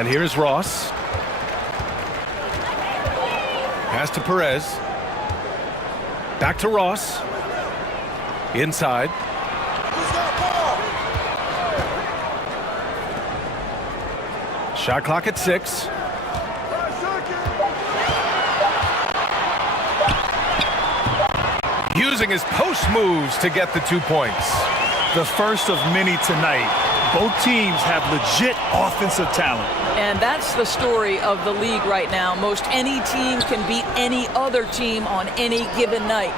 And here's Ross. Pass to Perez. Back to Ross. Inside. Shot clock at 6. Using his post moves to get the 2 points. The first of many tonight. Both teams have legit offensive talent. And that's the story of the league right now. Most any team can beat any other team on any given night.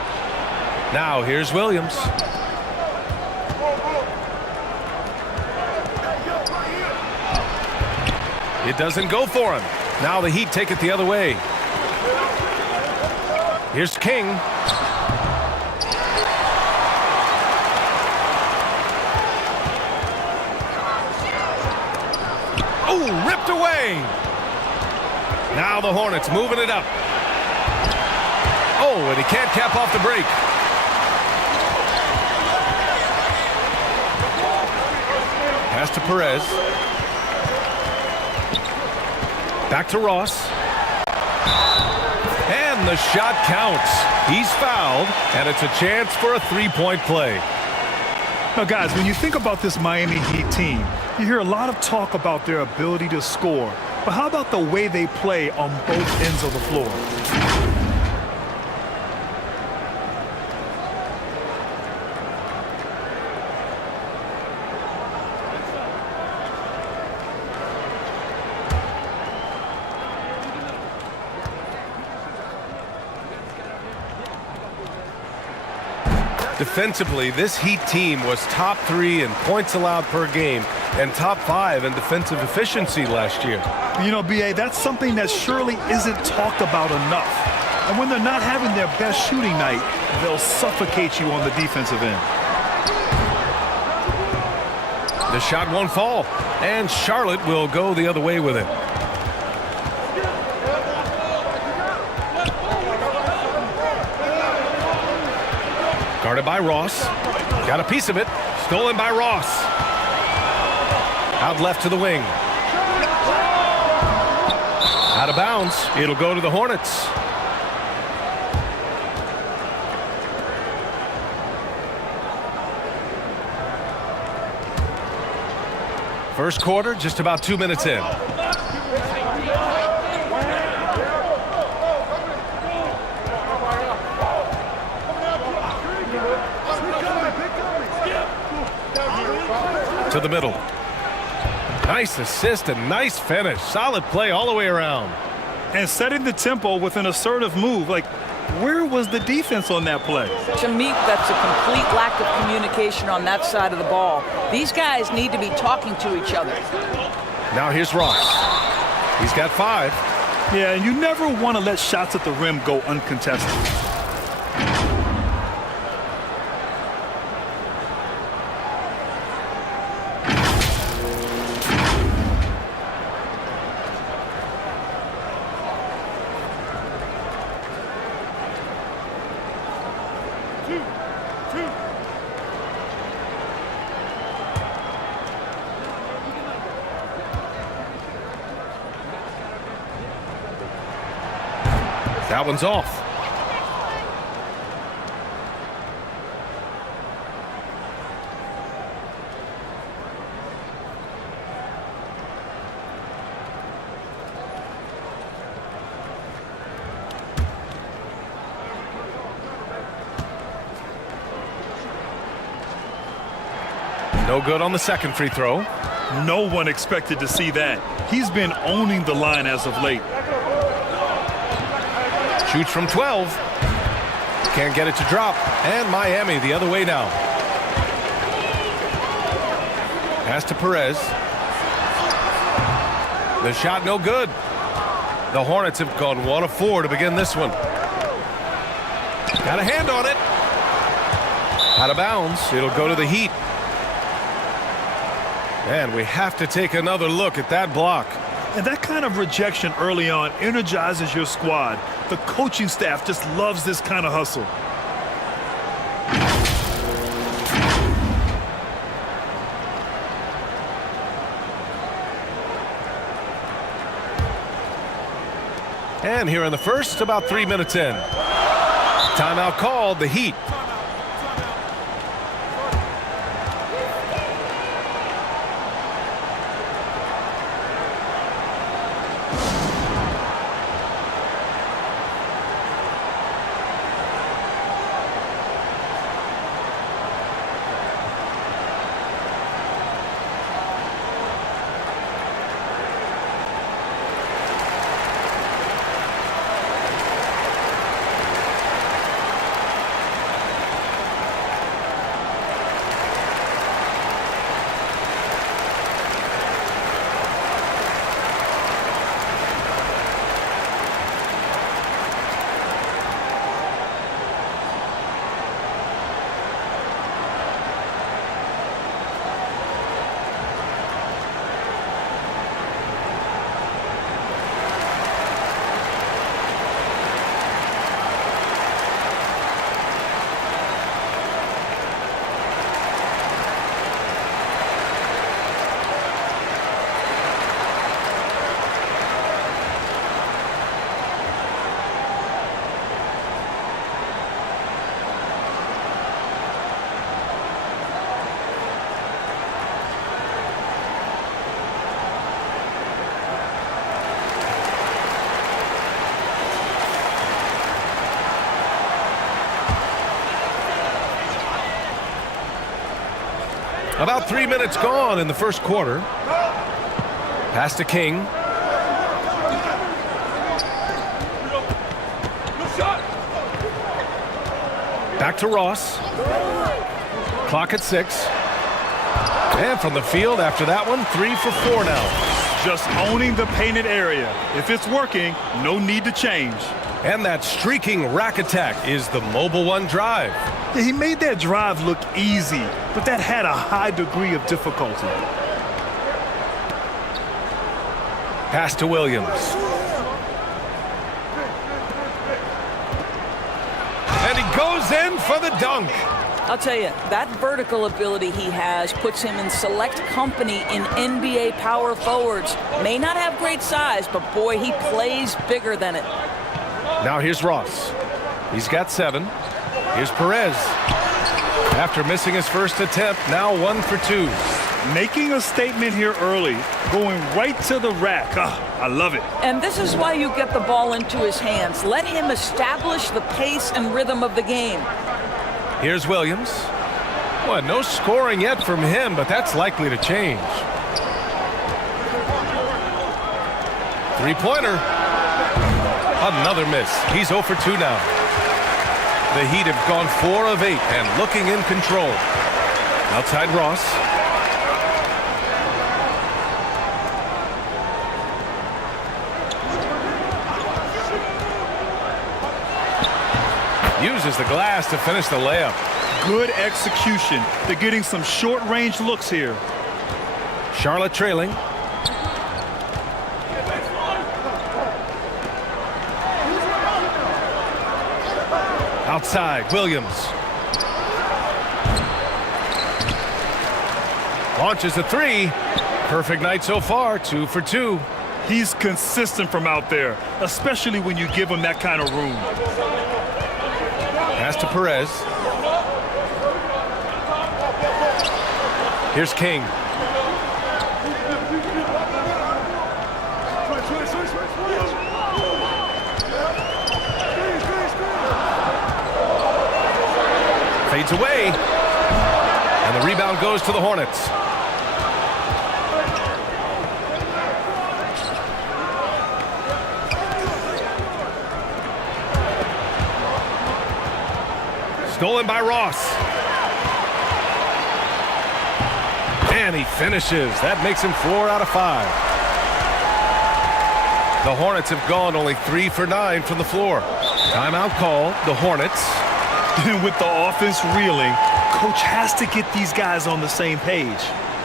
Now here's Williams. It doesn't go for him. Now the Heat take it the other way. Here's King. Oh, ripped away. Now the Hornets moving it up. Oh, and he can't cap off the break. Pass to Perez. Back to Ross. And the shot counts. He's fouled, and it's a chance for a three-point play. Now, guys, when you think about this Miami Heat team, you hear a lot of talk about their ability to score. But how about the way they play on both ends of the floor? Defensively, this Heat team was top 3 in points allowed per game and top 5 in defensive efficiency last year. You know, B.A., that's something that surely isn't talked about enough. And when they're not having their best shooting night, they'll suffocate you on the defensive end. The shot won't fall, and Charlotte will go the other way with it. Guarded by Ross. Got a piece of it. Stolen by Ross. Out left to the wing. Out of bounds. It'll go to the Hornets. First quarter, just about 2 minutes in. To the middle. Nice assist and nice finish. Solid play all the way around. And setting the tempo with an assertive move. Like, where was the defense on that play? To me, that's a complete lack of communication on that side of the ball. These guys need to be talking to each other. Now here's Ross. He's got 5. Yeah, and you never want to let shots at the rim go uncontested. That one's off. No good on the second free throw. No one expected to see that. He's been owning the line as of late. Shoots from 12. Can't get it to drop. And Miami the other way now. Pass to Perez. The shot no good. The Hornets have gone 1 of 4 to begin this one. Got a hand on it. Out of bounds. It'll go to the Heat. And we have to take another look at that block. And that kind of rejection early on energizes your squad. The coaching staff just loves this kind of hustle. And here in the first, about 3 minutes in. Timeout called, the Heat. About 3 minutes gone in the first quarter. Pass to King. Back to Ross. Clock at 6. And from the field after that one, 3 for 4 now. Just owning the painted area. If it's working, no need to change. And that streaking rack attack is the Mobile One drive. Yeah, he made that drive look easy, but that had a high degree of difficulty. Pass to Williams. And he goes in for the dunk. I'll tell you, that vertical ability he has puts him in select company in NBA power forwards. May not have great size, but boy, he plays bigger than it. Now here's Ross. He's got 7. Here's Perez. After missing his first attempt, now 1 for 2. Making a statement here early, going right to the rack. I love it. And this is why you get the ball into his hands. Let him establish the pace and rhythm of the game. Here's Williams. Well, no scoring yet from him, but that's likely to change. Three-pointer. Another miss. He's 0 for 2 now. The Heat have gone 4 of 8 and looking in control. Outside Ross. Uses the glass to finish the layup. Good execution. They're getting some short-range looks here. Charlotte trailing. Outside, Williams. Launches a 3. Perfect night so far, 2 for 2. He's consistent from out there, especially when you give him that kind of room. Pass to Perez. Here's King. Fades away. And the rebound goes to the Hornets. Stolen by Ross. And he finishes. That makes him 4 out of 5. The Hornets have gone only 3 for 9 from the floor. Timeout call, the Hornets. With the offense reeling, coach has to get these guys on the same page.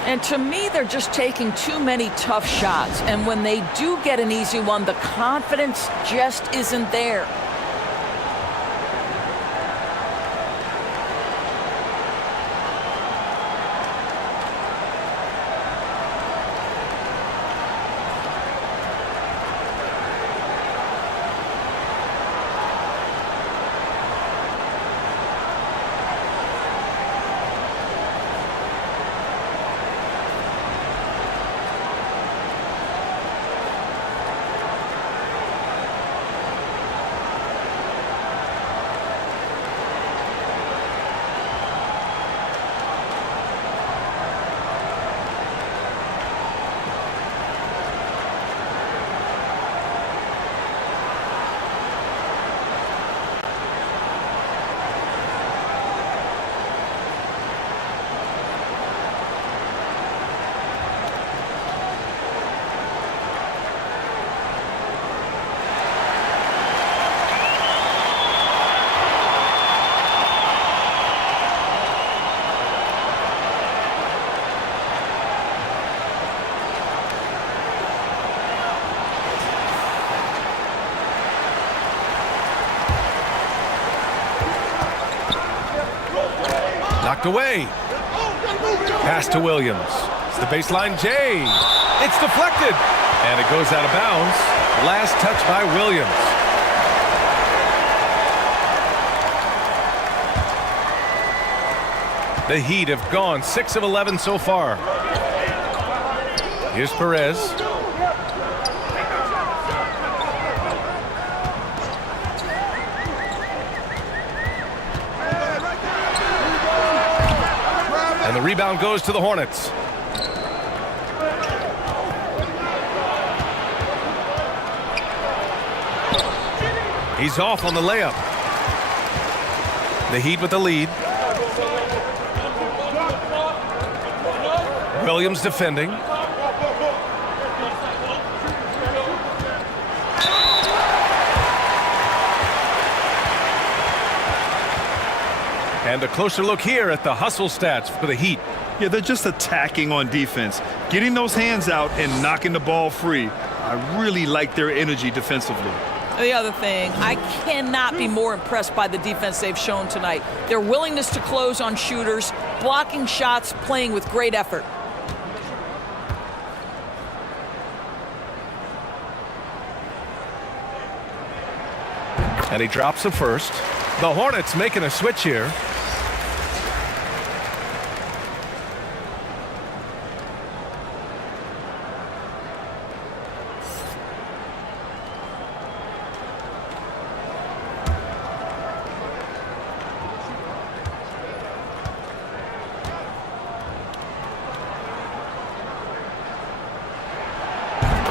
And to me, they're just taking too many tough shots. And when they do get an easy one, the confidence just isn't there. Knocked away. Pass to Williams. It's the baseline J. It's deflected. And it goes out of bounds. Last touch by Williams. The Heat have gone 6 of 11 so far. Here's Perez. And the rebound goes to the Hornets. He's off on the layup. The Heat with the lead. Williams defending. And a closer look here at the hustle stats for the Heat. Yeah, they're just attacking on defense, getting those hands out and knocking the ball free. I really like their energy defensively. The other thing, I cannot be more impressed by the defense they've shown tonight. Their willingness to close on shooters, blocking shots, playing with great effort. And he drops the first. The Hornets making a switch here.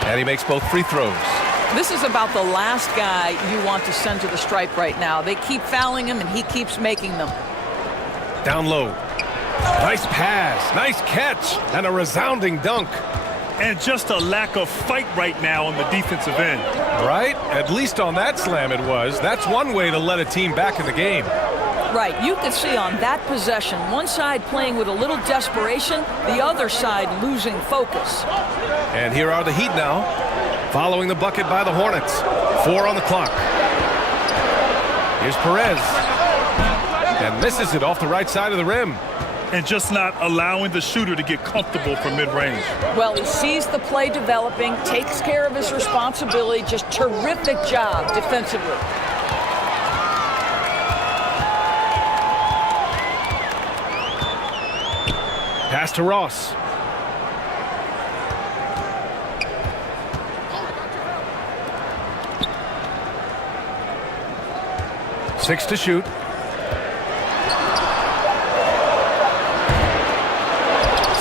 And he makes both free throws. This is about the last guy you want to send to the stripe right now. They keep fouling him, and he keeps making them. Down low. Nice pass. Nice catch. And a resounding dunk. And just a lack of fight right now on the defensive end. Right? At least on that slam it was. That's one way to let a team back in the game. Right. You can see on that possession, one side playing with a little desperation, the other side losing focus. And here are the Heat now, following the bucket by the Hornets. 4 on the clock. Here's Perez. And misses it off the right side of the rim. And just not allowing the shooter to get comfortable from mid-range. Well, he sees the play developing, takes care of his responsibility. Just terrific job defensively. Pass to Ross. Six to shoot.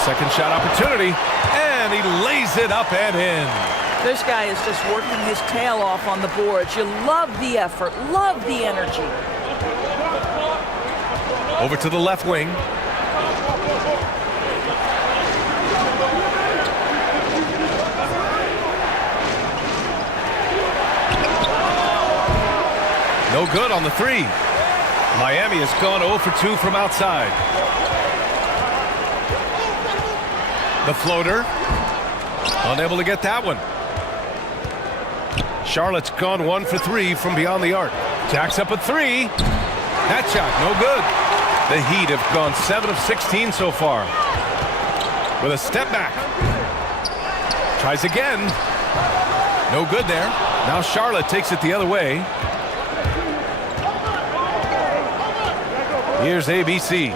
Second shot opportunity, and he lays it up and in. This guy is just working his tail off on the boards. You love the effort, love the energy. Over to the left wing. No good on the three. Miami has gone 0 for 2 from outside. The floater. Unable to get that one. Charlotte's gone 1 for 3 from beyond the arc. Jacks up a 3. That shot, no good. The Heat have gone 7 of 16 so far. With a step back. Tries again. No good there. Now Charlotte takes it the other way. Here's ABC.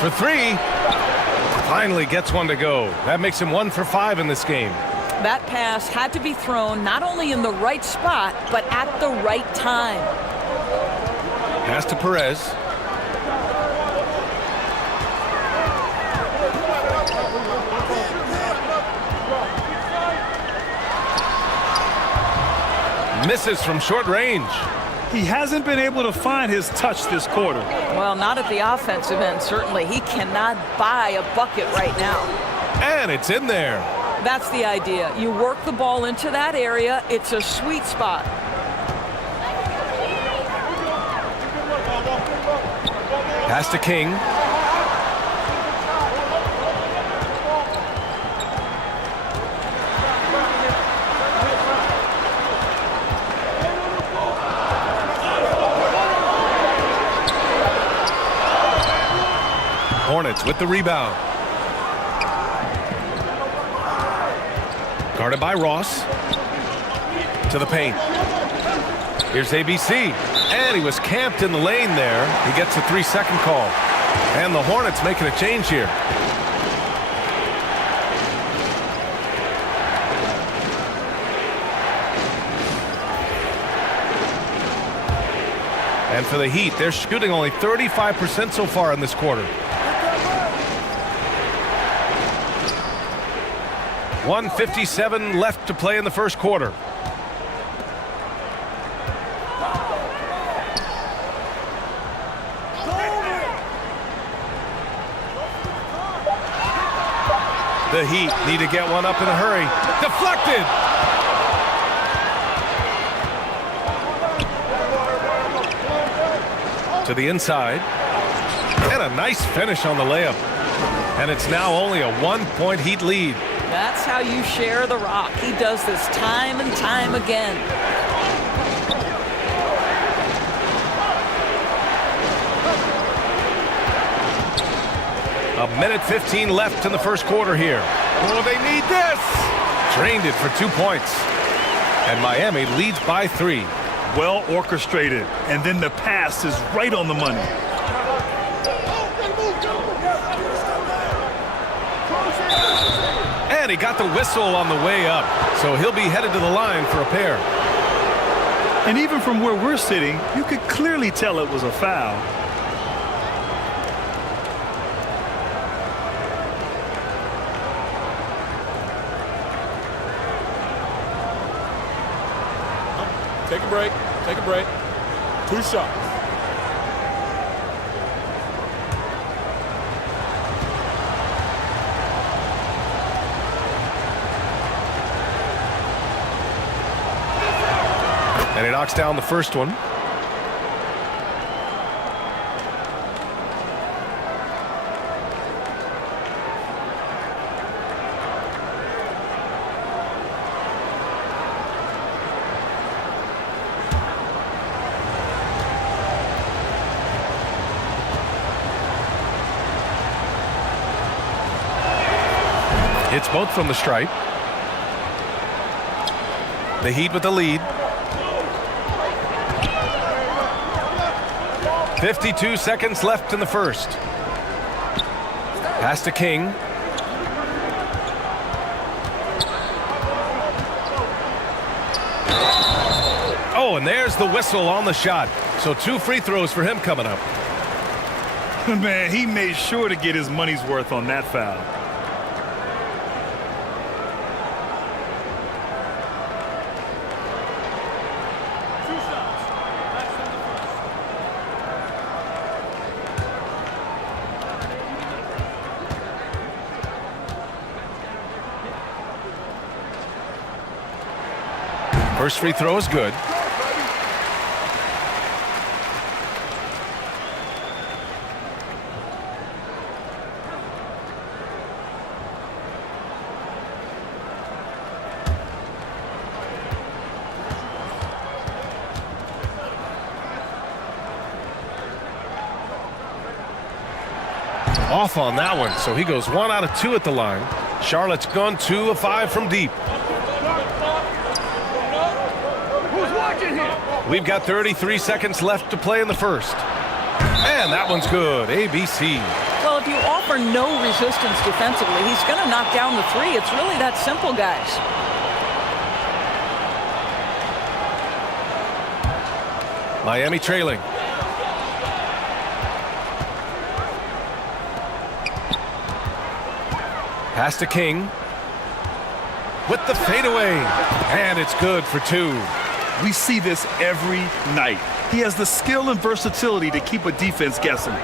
For 3. Finally gets one to go. That makes him 1 for 5 in this game. That pass had to be thrown not only in the right spot, but at the right time. Pass to Perez. Misses from short range. He hasn't been able to find his touch this quarter. Well, not at the offensive end, certainly. He cannot buy a bucket right now. And it's in there. That's the idea. You work the ball into that area. It's a sweet spot. Pass to King. Hornets with the rebound. Guarded by Ross. To the paint. Here's ABC. And he was camped in the lane there. He gets a 3-second call. And the Hornets making a change here. And for the Heat, they're shooting only 35% so far in this quarter. 1:57 left to play in the first quarter. The Heat need to get one up in a hurry. Deflected! To the inside. And a nice finish on the layup. And it's now only a 1-point Heat lead. That's how you share the rock. He does this time and time again. A minute 15 left in the first quarter here. Oh, they need this. Drained it for 2 points. And Miami leads by 3. Well orchestrated. And then the pass is right on the money. And he got the whistle on the way up. So he'll be headed to the line for a pair. And even from where we're sitting, you could clearly tell it was a foul. Take a break. Take a break. 2 shots. And he knocks down the first one. It's both from the stripe. The Heat with the lead. 52 seconds left in the first. Pass to King. Oh, and there's the whistle on the shot. So 2 free throws for him coming up. Man, he made sure to get his money's worth on that foul. First free throw is good. Off on that one, so he goes 1 out of 2 at the line. Charlotte's gone 2 of 5 from deep. We've got 33 seconds left to play in the first. And that one's good. ABC. Well, if you offer no resistance defensively, he's going to knock down the 3. It's really that simple, guys. Miami trailing. Pass to King. With the fadeaway. And it's good for 2. We see this every night. He has the skill and versatility to keep a defense guessing.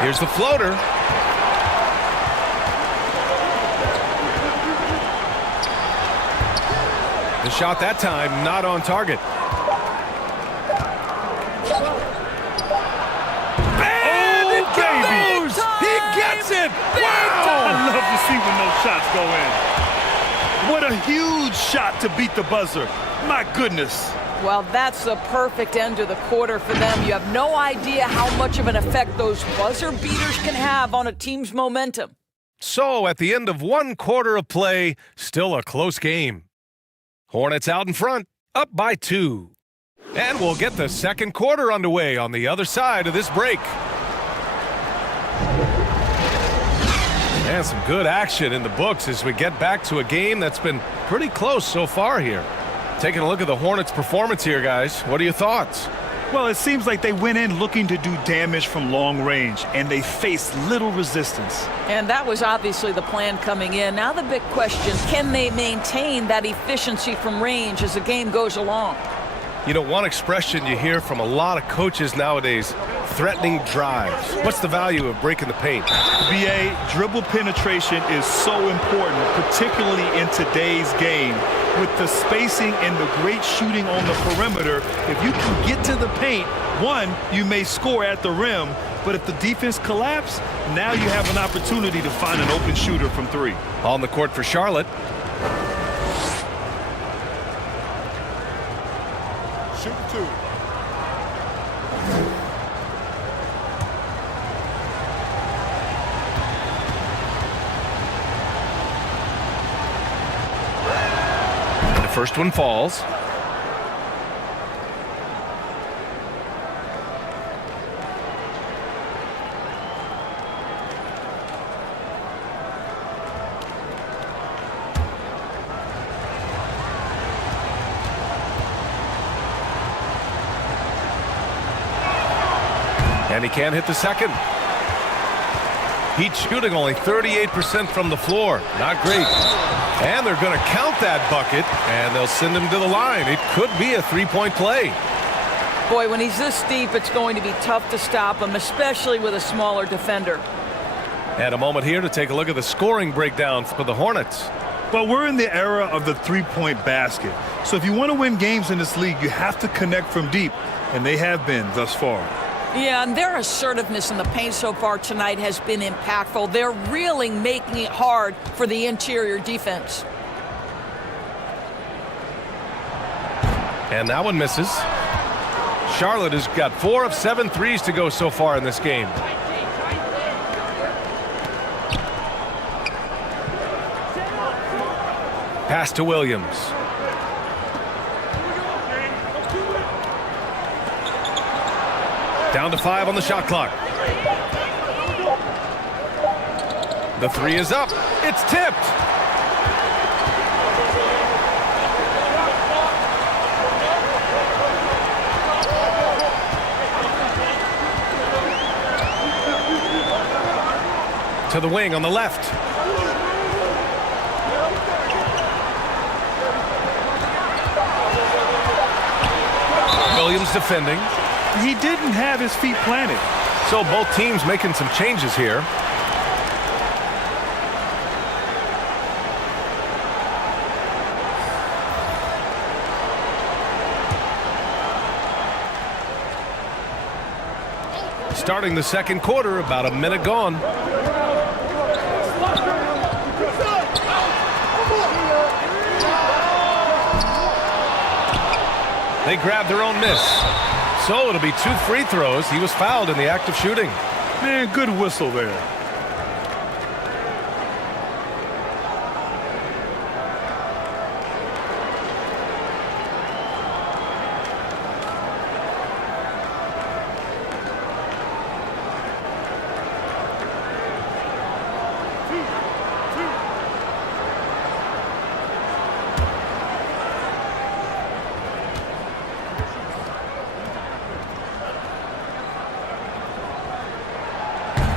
Here's the floater. The shot that time not on target. And it goes! He gets it! Wow! I love to see when those shots go in. What a huge shot to beat the buzzer. My goodness. Well, that's the perfect end to the quarter for them. You have no idea how much of an effect those buzzer beaters can have on a team's momentum. So, at the end of one quarter of play, still a close game. Hornets out in front, up by 2. And we'll get the second quarter underway on the other side of this break. And some good action in the books as we get back to a game that's been pretty close so far here. Taking a look at the Hornets' performance here, guys. What are your thoughts? Well, it seems like they went in looking to do damage from long range, and they faced little resistance. And that was obviously the plan coming in. Now the big question, can they maintain that efficiency from range as the game goes along? You know, one expression you hear from a lot of coaches nowadays, threatening drives. What's the value of breaking the paint? BA, dribble penetration is so important, particularly in today's game. With the spacing and the great shooting on the perimeter, if you can get to the paint, one, you may score at the rim, but if the defense collapses, now you have an opportunity to find an open shooter from 3. On the court for Charlotte. Shoot 2. First one falls. And he can't hit the second. Heat shooting only 38% from the floor. Not great. And they're going to count that bucket, and they'll send him to the line. It could be a three-point play. Boy, when he's this deep, it's going to be tough to stop him, especially with a smaller defender. And a moment here to take a look at the scoring breakdown for the Hornets. But we're in the era of the three-point basket. So if you want to win games in this league, you have to connect from deep, and they have been thus far. Yeah, and their assertiveness in the paint so far tonight has been impactful. They're really making it hard for the interior defense. And that one misses. Charlotte has got 4 of 7 threes to go so far in this game. Pass to Williams. Down to 5 on the shot clock. The 3 is up. It's tipped. To the wing on the left. Williams defending. He didn't have his feet planted. So both teams making some changes here. Starting the second quarter, about a minute gone. They grab their own miss. So it'll be 2 free throws. He was fouled in the act of shooting. Man, good whistle there.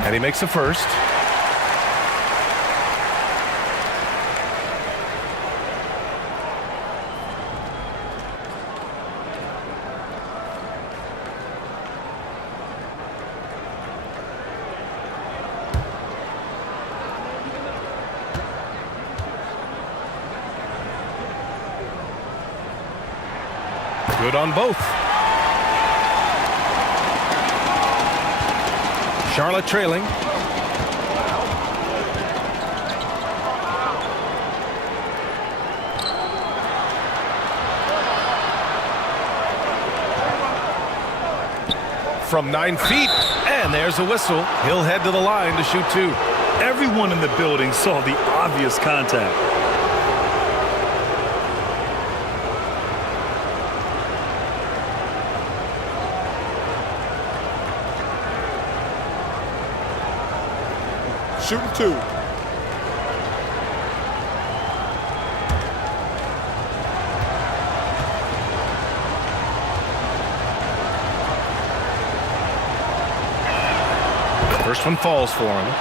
And he makes the first. Good on both. Charlotte trailing. from 9 feet. And there's a whistle. He'll head to the line to shoot 2. Everyone in the building saw the obvious contact. Shooting 2. First one falls for him.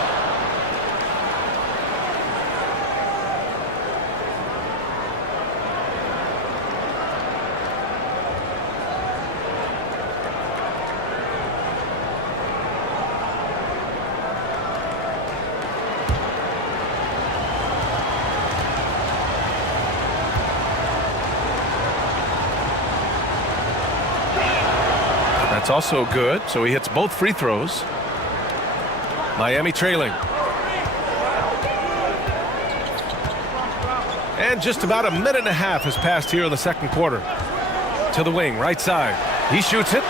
That's also good, so he hits both free throws. Miami trailing. And just about a minute and a half has passed here in the second quarter. To the wing, right side. He shoots it.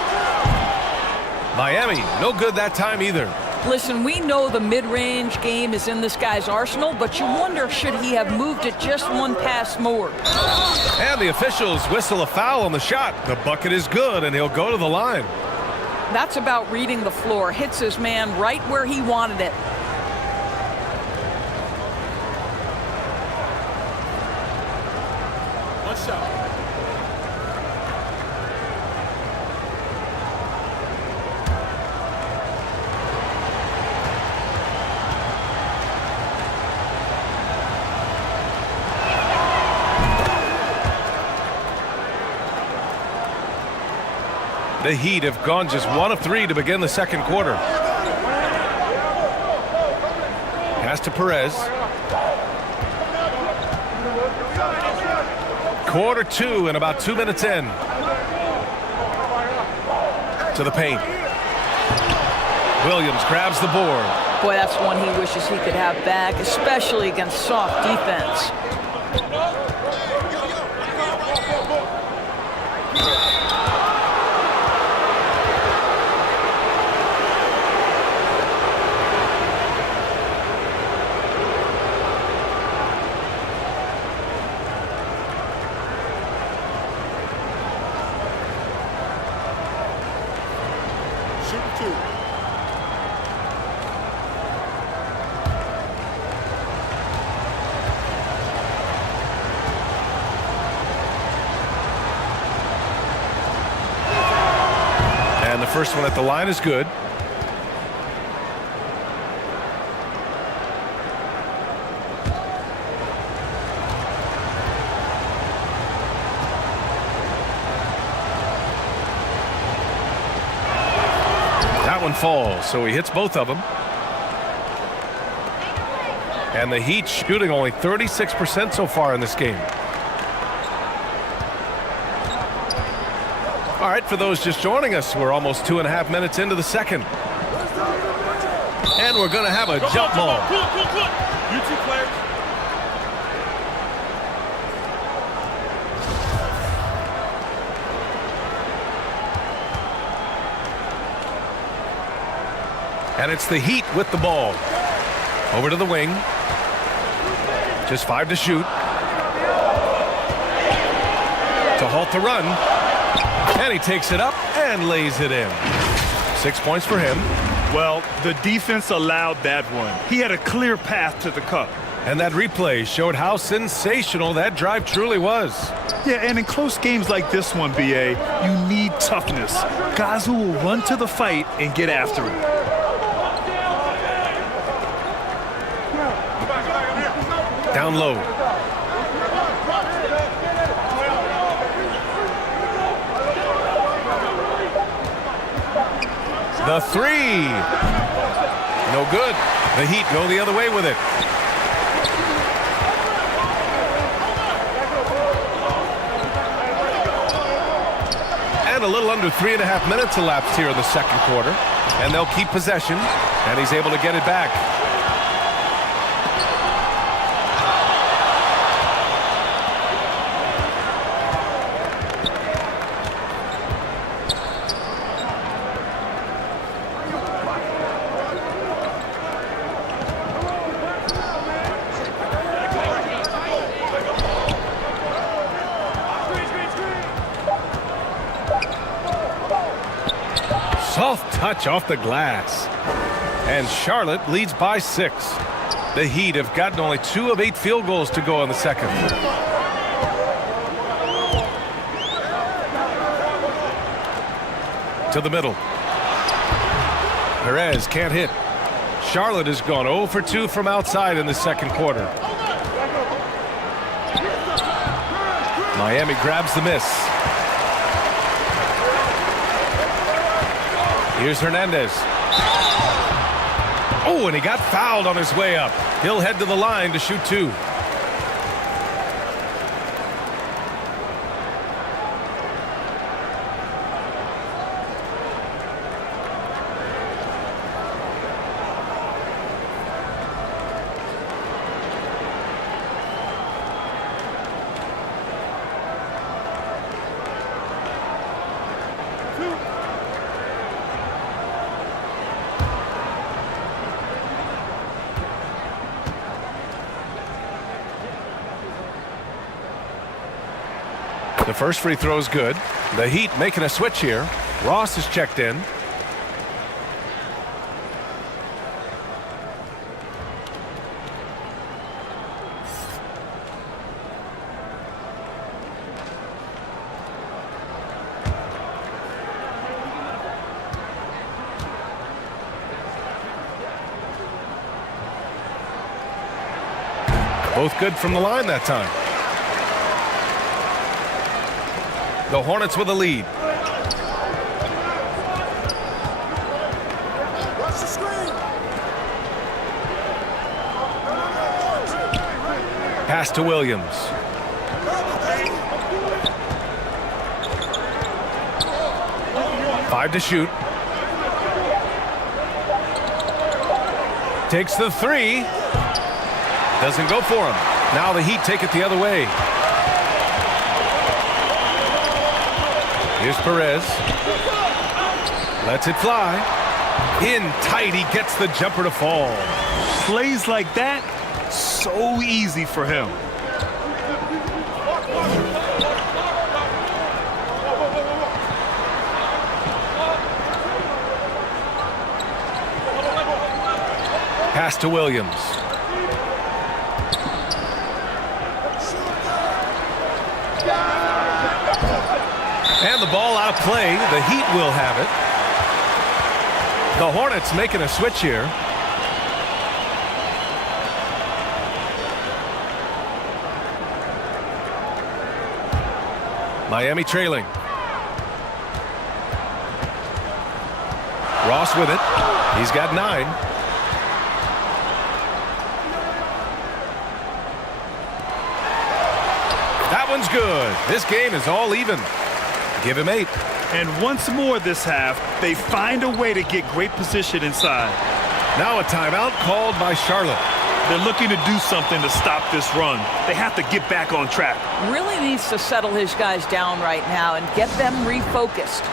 Miami, no good that time either. Listen, we know the mid-range game is in this guy's arsenal, but you wonder, should he have moved it just one pass more? And the officials whistle a foul on the shot. The bucket is good, and he'll go to the line. That's about reading the floor. Hits his man right where he wanted it. One shot. The Heat have gone just 1 of 3 to begin the second quarter. Pass to Perez. Quarter 2 and about 2 minutes in. To the paint. Williams grabs the board. Boy, that's one he wishes he could have back, especially against soft defense. And the first one at the line is good. That one falls, so he hits both of them. And the Heat shooting only 36% so far in this game. All right, for those just joining us, we're almost 2.5 minutes into the second. And we're going to have a jump ball. You two players. And it's the Heat with the ball. Over to the wing. Just 5 to shoot. To halt the run. And he takes it up and lays it in. 6 points for him. Well, the defense allowed that one. He had a clear path to the cup. And that replay showed how sensational that drive truly was. Yeah, and in close games like this one, BA, you need toughness. Guys who will run to the fight and get after it. Down low. The three. No good. The Heat go the other way with it. And a little under 3.5 minutes elapsed here in the second quarter. And they'll keep possession. And he's able to get it back. touch off the glass. And Charlotte leads by 6. The Heat have gotten only 2 of 8 field goals to go in the second. To the middle. Perez can't hit. Charlotte has gone 0 for 2 from outside in the second quarter. Miami grabs the miss. Here's Hernandez. Oh, and he got fouled on his way up. He'll head to the line to shoot 2. The first free throw is good. The Heat making a switch here. Ross is checked in. Both good from the line that time. The Hornets with a lead. Pass to Williams. Five to shoot. Takes the 3. Doesn't go for him. Now the Heat take it the other way. Here's Perez. Lets it fly. In tight, he gets the jumper to fall. Plays like that, so easy for him. Pass to Williams. And the ball out of play. The Heat will have it. The Hornets making a switch here. Miami trailing. Ross with it. He's got 9. That one's good. This game is all even. Give him 8. And once more this half, they find a way to get great position inside. Now a timeout called by Charlotte. They're looking to do something to stop this run. They have to get back on track. Really needs to settle his guys down right now and get them refocused.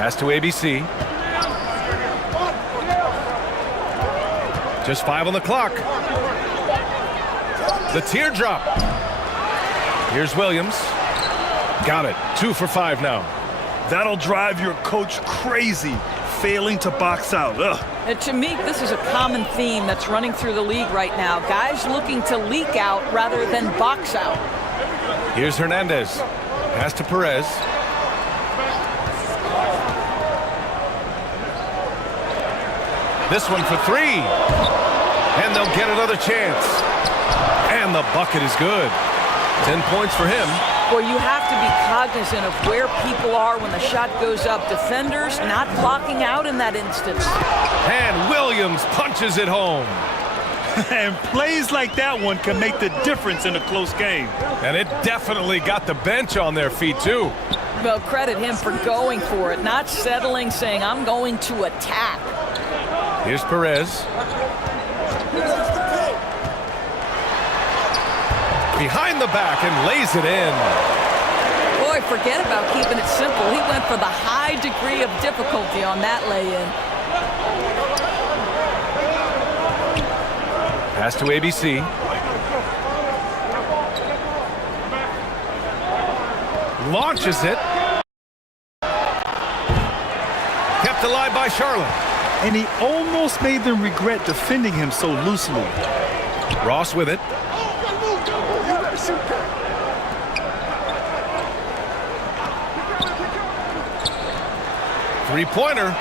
Pass to ABC. Just 5 on the clock. The teardrop. Here's Williams. Got it. 2 for 5 now. That'll drive your coach crazy, failing to box out. Ugh. And to me, this is a common theme that's running through the league right now. Guys looking to leak out rather than box out. Here's Hernandez. Pass to Perez. This one for 3. And they'll get another chance. And the bucket is good. 10 points for him. Well, you have to be cognizant of where people are when the shot goes up. Defenders not blocking out in that instance. And Williams punches it home. And plays like that one can make the difference in a close game. And it definitely got the bench on their feet, too. Well, credit him for going for it, not settling, saying, I'm going to attack. Here's Perez. Behind the back and lays it in. Boy, forget about keeping it simple. He went for the high degree of difficulty on that lay-in. Pass to ABC. Launches it. Kept alive by Charlotte. And he almost made them regret defending him so loosely. Ross with it. Three-pointer.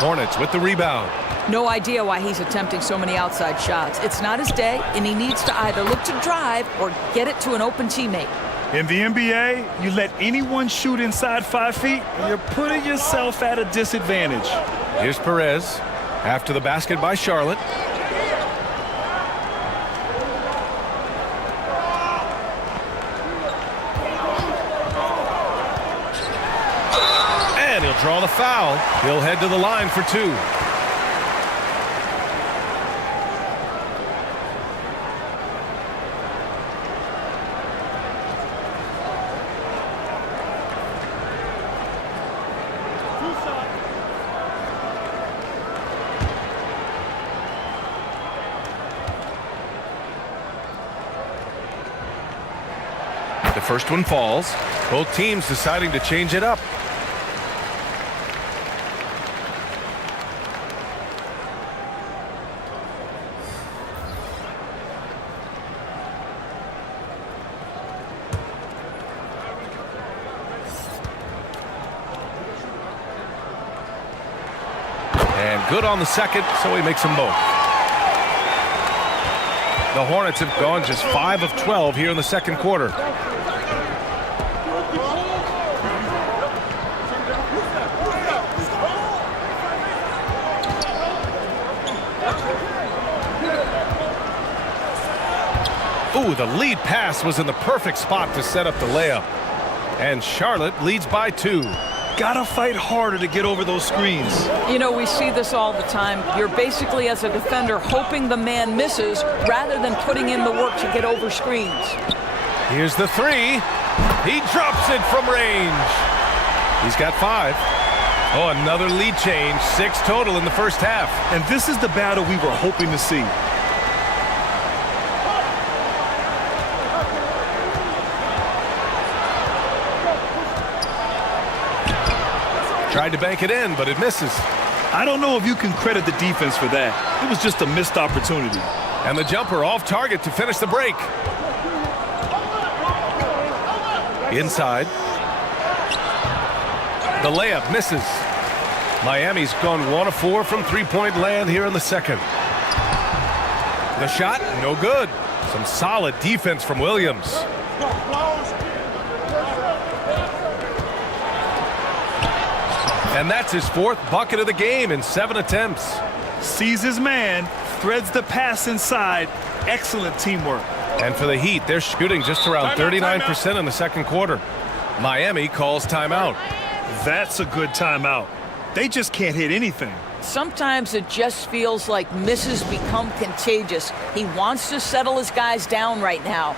Hornets with the rebound. No idea why he's attempting so many outside shots. It's not his day, and he needs to either look to drive or get it to an open teammate. In the NBA, you let anyone shoot inside 5 feet, you're putting yourself at a disadvantage. Here's Perez. After the basket by Charlotte. And he'll draw the foul. He'll head to the line for 2. The first one falls. Both teams deciding to change it up. And good on the second, so he makes them both. The Hornets have gone just 5 of 12 here in the second quarter. Ooh, the lead pass was in the perfect spot to set up the layup. And Charlotte leads by 2. Gotta fight harder to get over those screens. You know, we see this all the time. You're basically, as a defender, hoping the man misses rather than putting in the work to get over screens. Here's the 3. He drops it from range. He's got 5. Oh, another lead change. 6 total in the first half. And this is the battle we were hoping to see. Tried to bank it in, but it misses. I don't know if you can credit the defense for that. It was just a missed opportunity. And the jumper off target to finish the break. Inside. The layup misses. Miami's gone 1 of 4 from three-point land here in the second. The shot, no good. Some solid defense from Williams. And that's his 4th bucket of the game in 7 attempts. Sees his man, threads the pass inside. Excellent teamwork. And for the Heat, they're shooting just around 39% in the second quarter. Miami calls timeout. That's a good timeout. They just can't hit anything. Sometimes it just feels like misses become contagious. He wants to settle his guys down right now.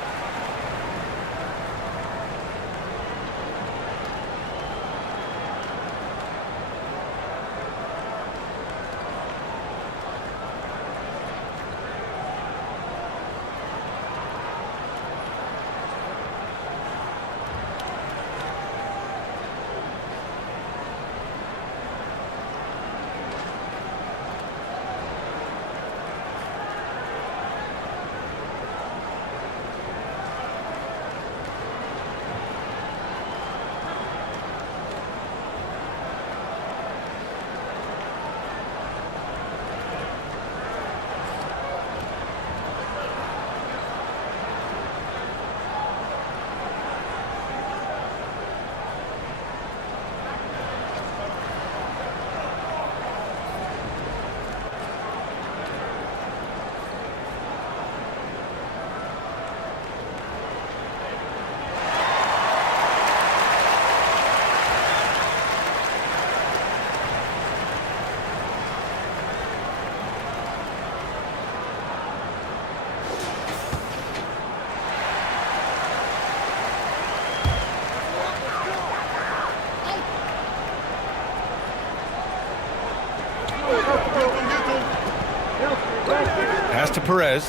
Pass to Perez.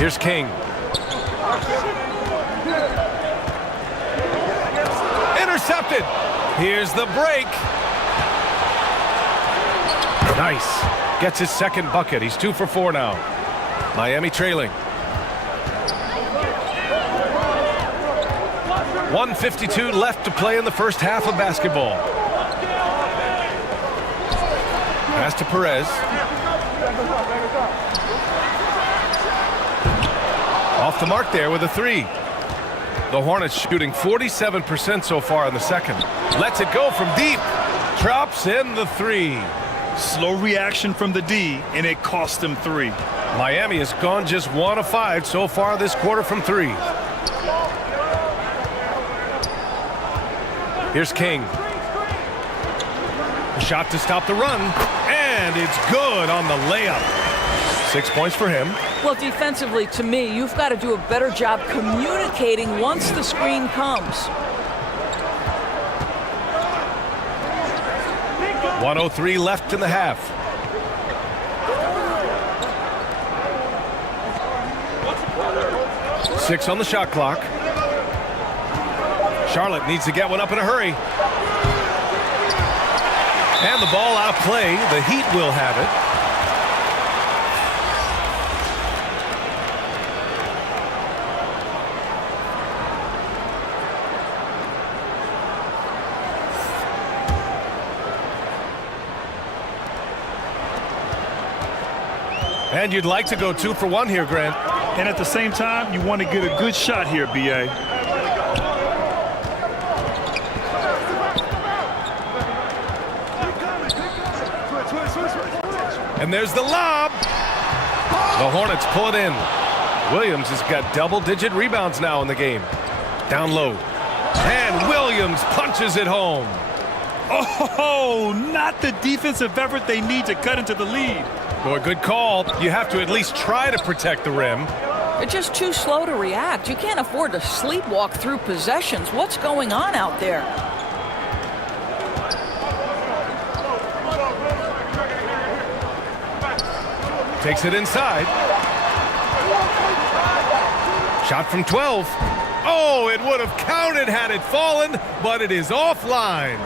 Here's King. Intercepted. Here's the break. Nice. Gets his second bucket. He's 2 for 4 now. Miami trailing. 1:52 left to play in the first half of basketball. Pass to Perez. Off the mark there with a 3. The Hornets shooting 47% so far in the second. Lets it go from deep. Drops in the 3. Slow reaction from the D, and it cost him 3. Miami has gone just 1 of 5 so far this quarter from 3. Here's King. A shot to stop the run, and it's good on the layup. 6 points for him. Well, defensively, to me, you've got to do a better job communicating once the screen comes. 1:03 left in the half. Six on the shot clock. Charlotte needs to get one up in a hurry. And the ball out of play. The Heat will have it. And you'd like to go 2 for 1 here, Grant. And at the same time, you want to get a good shot here, B.A. And there's the lob. The Hornets pull it in. Williams has got double-digit rebounds now in the game. Down low. And Williams punches it home. Oh, not the defensive effort they need to cut into the lead. Boy, good call. You have to at least try to protect the rim. They're just too slow to react. You can't afford to sleepwalk through possessions. What's going on out there? Takes it inside. Shot from 12. Oh, it would have counted had it fallen, but it is offline.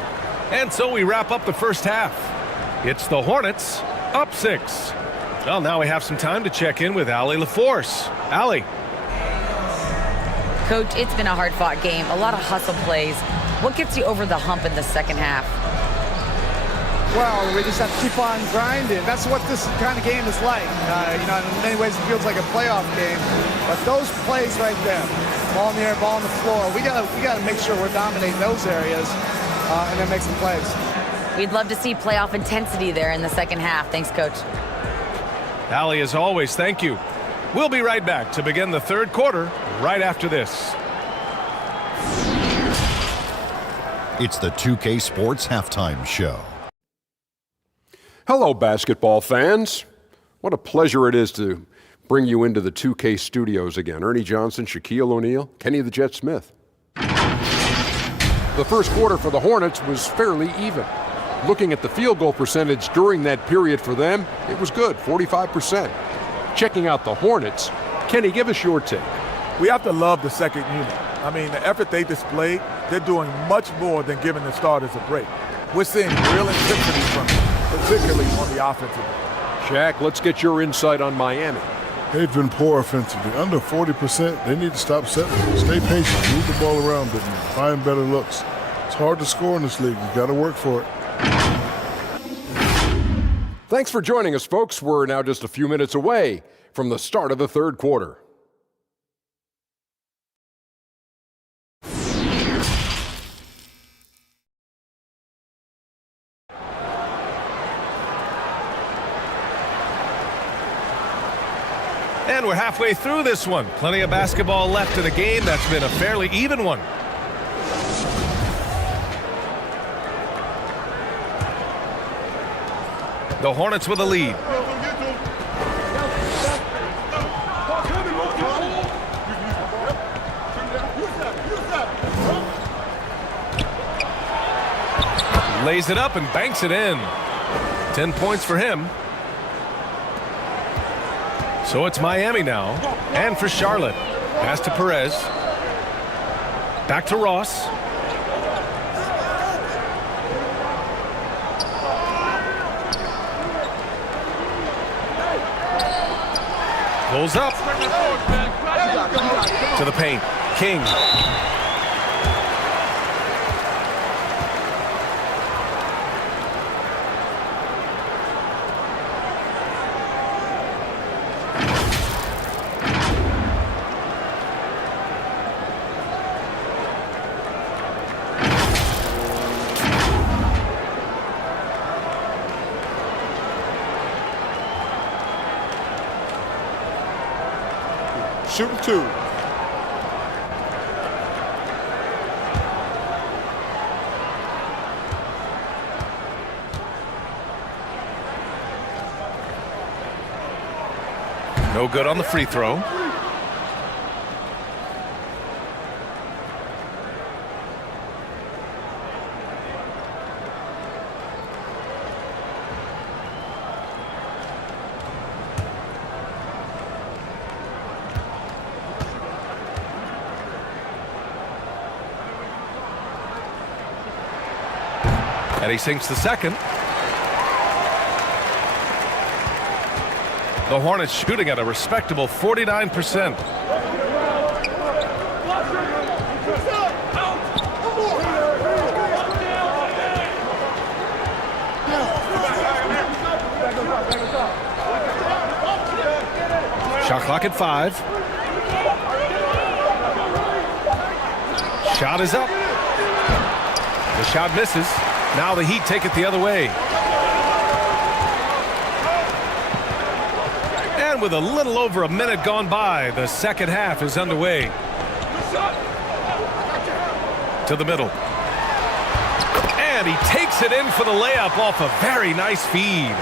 And so we wrap up the first half. It's the Hornets up 6. Well, now we have some time to check in with Allie LaForce. Allie. Coach, it's been a hard-fought game. A lot of hustle plays. What gets you over the hump in the second half? Well, we just have to keep on grinding. That's what this kind of game is like. You know, in many ways it feels like a playoff game. But those plays right there, ball in the air, ball on the floor, we gotta make sure we're dominating those areas and then make some plays. We'd love to see playoff intensity there in the second half. Thanks, Coach. Allie, as always, thank you. We'll be right back to begin the third quarter right after this. It's the 2K Sports Halftime Show. Hello, basketball fans. What a pleasure it is to bring you into the 2K studios again. Ernie Johnson, Shaquille O'Neal, Kenny the Jet Smith. The first quarter for the Hornets was fairly even. Looking at the field goal percentage during that period for them, it was good, 45%. Checking out the Hornets, Kenny, give us your take. We have to love the second unit. I mean, the effort they displayed, they're doing much more than giving the starters a break. We're seeing real intensity from them, particularly on the offensive end. Shaq, let's get your insight on Miami. They've been poor offensively. Under 40%, they need to stop settling. Stay patient, move the ball around, but find better looks. It's hard to score in this league. You've got to work for it. Thanks for joining us, folks. We're now just a few minutes away from the start of the third quarter. And we're halfway through this one. Plenty of basketball left in the game. That's been a fairly even one. The Hornets with a lead. Lays it up and banks it in. 10 points for him. So it's Miami now. And for Charlotte. Pass to Perez. Back to Ross. Pulls up. To the paint. King. Shooting 2. No good on the free throw. And he sinks the second. The Hornets shooting at a respectable 49%. Shot clock at 5. Shot is up. The shot misses. Now the Heat take it the other way. And with a little over a minute gone by, the second half is underway. To the middle. And he takes it in for the layup off a very nice feed.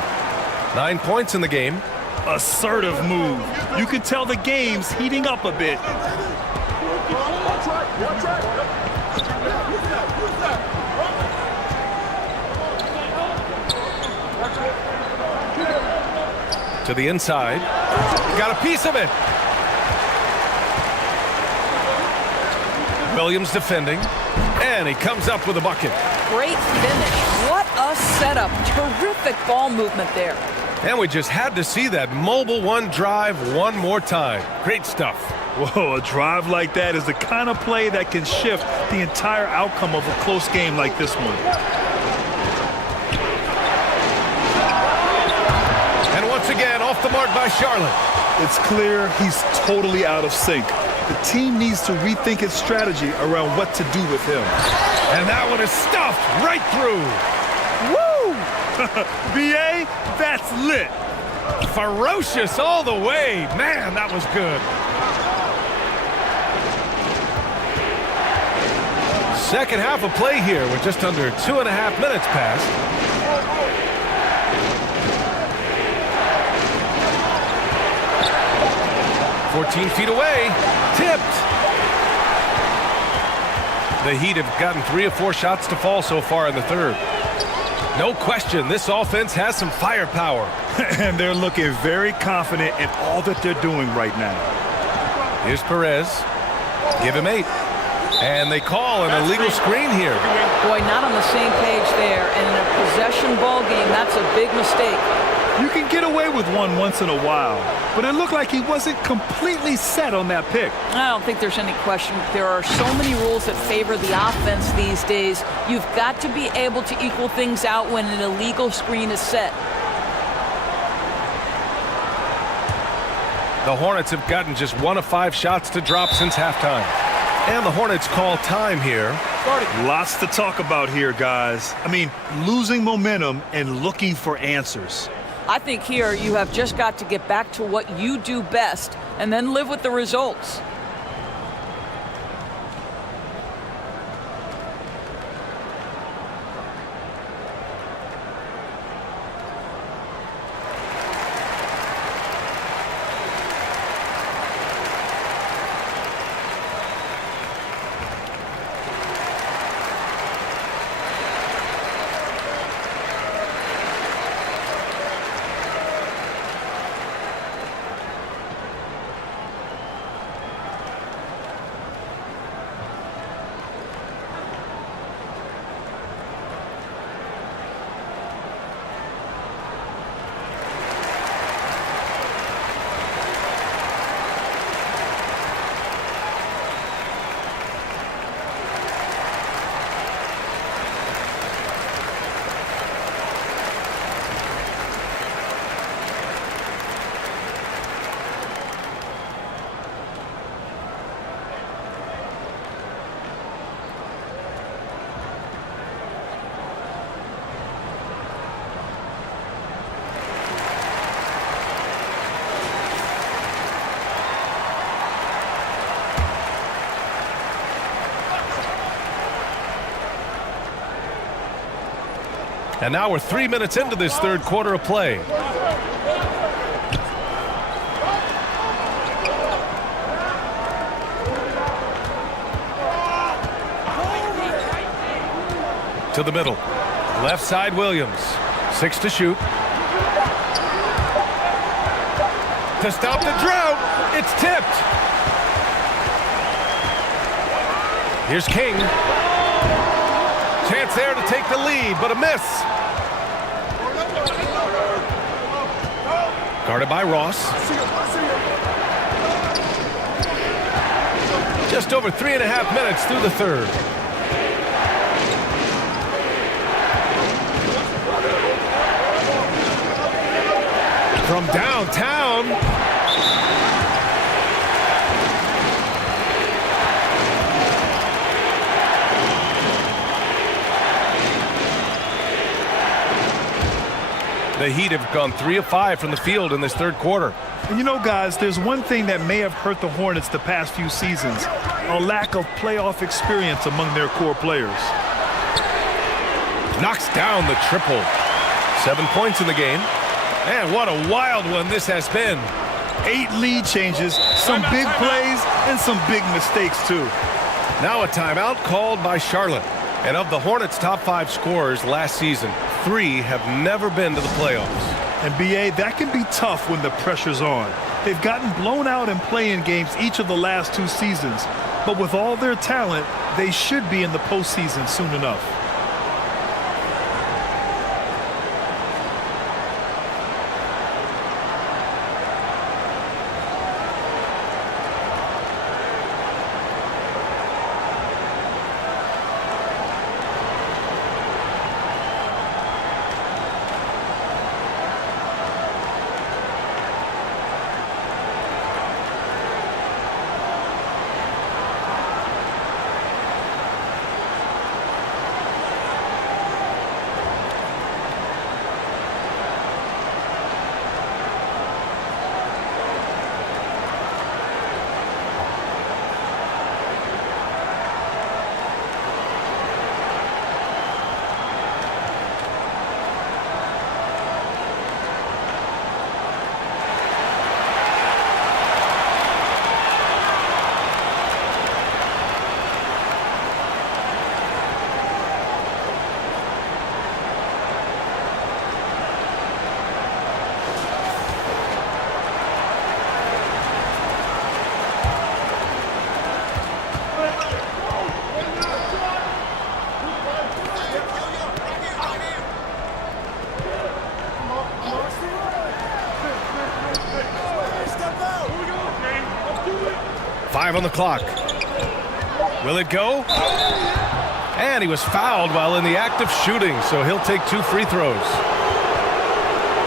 9 points in the game. Assertive move. You can tell the game's heating up a bit. To the inside. Got a piece of it. Williams defending. And he comes up with a bucket. Great finish. What a setup. Terrific ball movement there. And we just had to see that mobile one drive one more time. Great stuff. Whoa, a drive like that is the kind of play that can shift the entire outcome of a close game like this one. And once again, off the mark by Charlotte. It's clear he's totally out of sync. The team needs to rethink its strategy around what to do with him. And that one is stuffed right through. Woo! BA, that's lit. Ferocious all the way. Man, that was good. Second half of play here with just under 2.5 minutes passed. "14 feet away, tipped." The Heat have gotten 3 or 4 shots to fall so far in the third. No question, this offense has some firepower. And they're looking very confident in all that they're doing right now. Here's Perez. Give him 8. And they call an illegal screen here. Boy, not on the same page there. And in a possession ball game, that's a big mistake. You can get away with one once in a while, but it looked like he wasn't completely set on that pick. I don't think there's any question. There are so many rules that favor the offense these days. You've got to be able to equal things out when an illegal screen is set. The Hornets have gotten just 1 of 5 shots to drop since halftime. And the Hornets call time here. Lots to talk about here, guys. I mean, losing momentum and looking for answers. I think here you have just got to get back to what you do best and then live with the results. And now we're 3 minutes into this third quarter of play. To the middle. Left side, Williams. 6 to shoot. To stop the drought. It's tipped. Here's King. Chance there to take the lead, but a miss. Guarded by Ross. Just over 3.5 minutes through the third. From downtown. The Heat have gone 3 of 5 from the field in this third quarter. And you know, guys, there's one thing that may have hurt the Hornets the past few seasons: a lack of playoff experience among their core players. Knocks down the triple. 7 points in the game. And what a wild one this has been. 8 lead changes, some big plays, and some big mistakes, too. Now a timeout called by Charlotte. And of the Hornets' top 5 scorers last season, 3 have never been to the playoffs. And BA, that can be tough when the pressure's on. They've gotten blown out in play-in games each of the last 2 seasons. But with all their talent, they should be in the postseason soon enough. On the clock. Will it go? And he was fouled while in the act of shooting, so he'll take 2 free throws.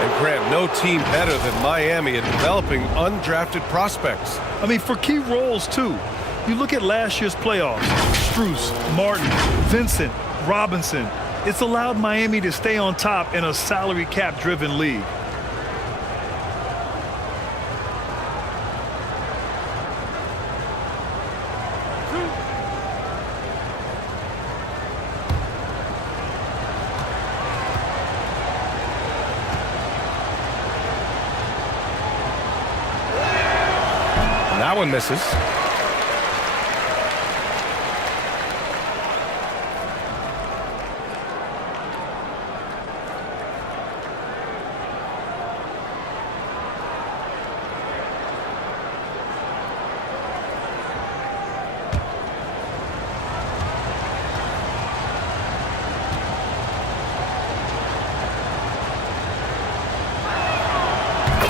And Grant, no team better than Miami at developing undrafted prospects. I mean, for key roles, too. You look at last year's playoffs: Strus, Martin, Vincent, Robinson. It's allowed Miami to stay on top in a salary cap-driven league. That one misses.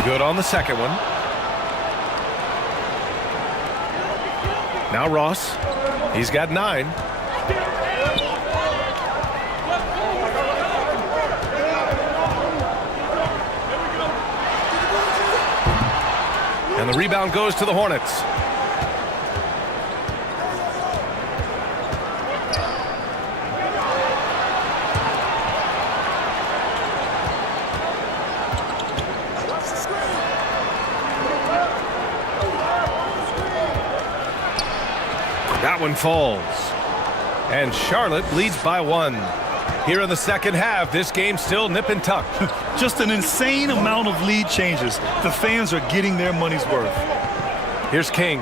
Good on the second one. Now Ross. He's got 9. And the rebound goes to the Hornets. That one falls. And Charlotte leads by 1. Here in the second half, this game's still nip and tuck. Just an insane amount of lead changes. The fans are getting their money's worth. Here's King.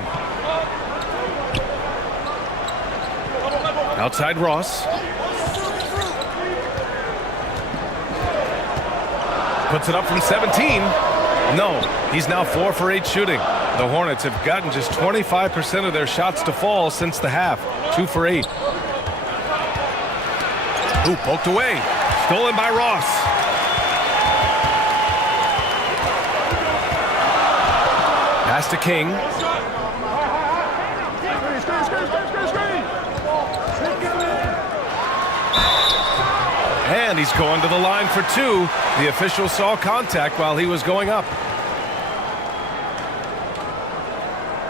Outside Ross. Puts it up from 17. No, he's now 4 for 8 shooting. The Hornets have gotten just 25% of their shots to fall since the half. 2 for 8. Ooh, poked away. Stolen by Ross. Pass to King. And he's going to the line for 2. The official saw contact while he was going up.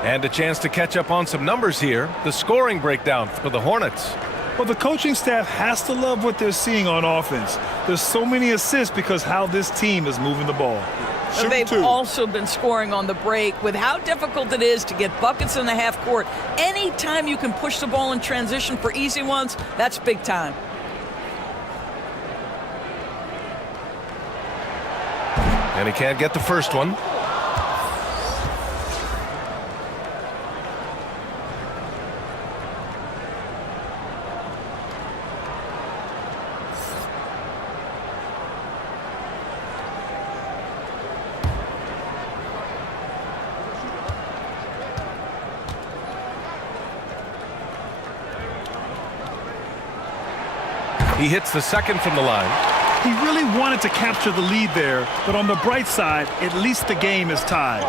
And a chance to catch up on some numbers here. The scoring breakdown for the Hornets. Well, the coaching staff has to love what they're seeing on offense. There's so many assists because how this team is moving the ball. They've also been scoring on the break. With how difficult it is to get buckets in the half court, anytime you can push the ball in transition for easy ones, that's big time. And he can't get the first one. He hits the second from the line. He really wanted to capture the lead there, but on the bright side, at least the game is tied.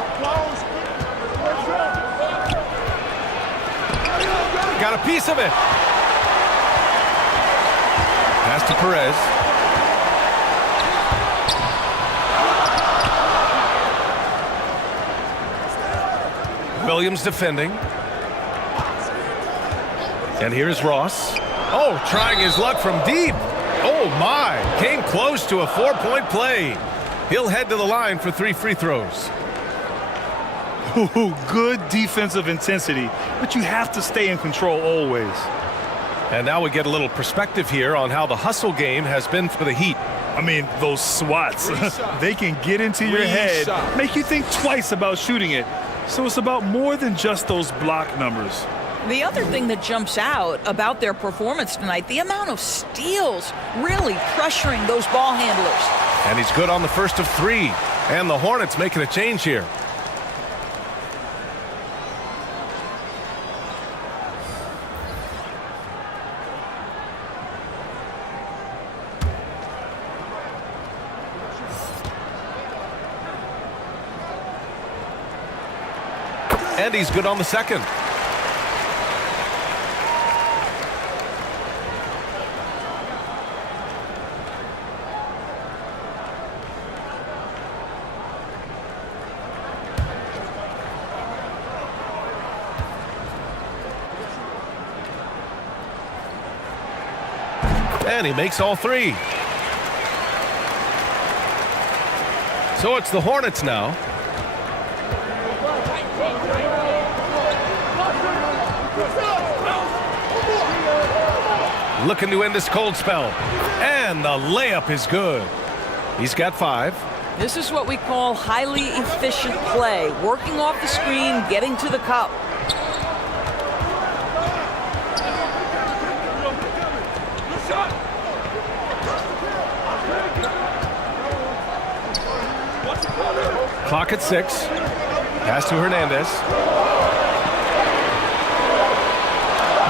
Got a piece of it. Pass to Perez. Williams defending. And here's Ross. Oh, trying his luck from deep. Oh, my. Came close to a 4-point play. He'll head to the line for 3 free throws. Ooh, good defensive intensity, but you have to stay in control always. And now we get a little perspective here on how the hustle game has been for the Heat. I mean, those swats, they can get into your head, make you think twice about shooting it. So it's about more than just those block numbers. The other thing that jumps out about their performance tonight, the amount of steals, really pressuring those ball handlers. And he's good on the first of 3. And the Hornets making a change here. And he's good on the second. And he makes all 3. So it's the Hornets now. Looking to end this cold spell. And the layup is good. He's got 5. This is what we call highly efficient play. Working off the screen, getting to the cup. Clock at 6. Pass to Hernandez.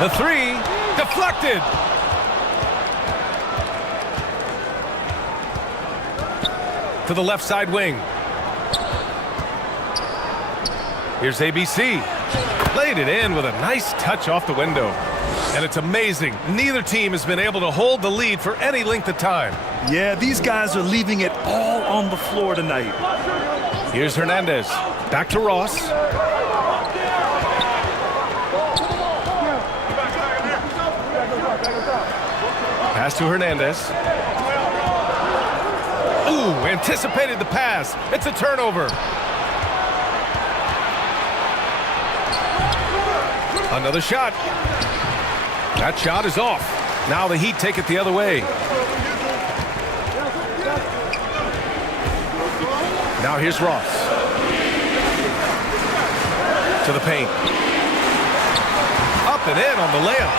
The 3 deflected. To the left side wing. Here's ABC. Laid it in with a nice touch off the window. And it's amazing. Neither team has been able to hold the lead for any length of time. Yeah, these guys are leaving it all on the floor tonight. Here's Hernandez. Back to Ross. Pass to Hernandez. Ooh, anticipated the pass. It's a turnover. Another shot. That shot is off. Now the Heat take it the other way. Now here's Ross. To the paint. Up and in on the layup.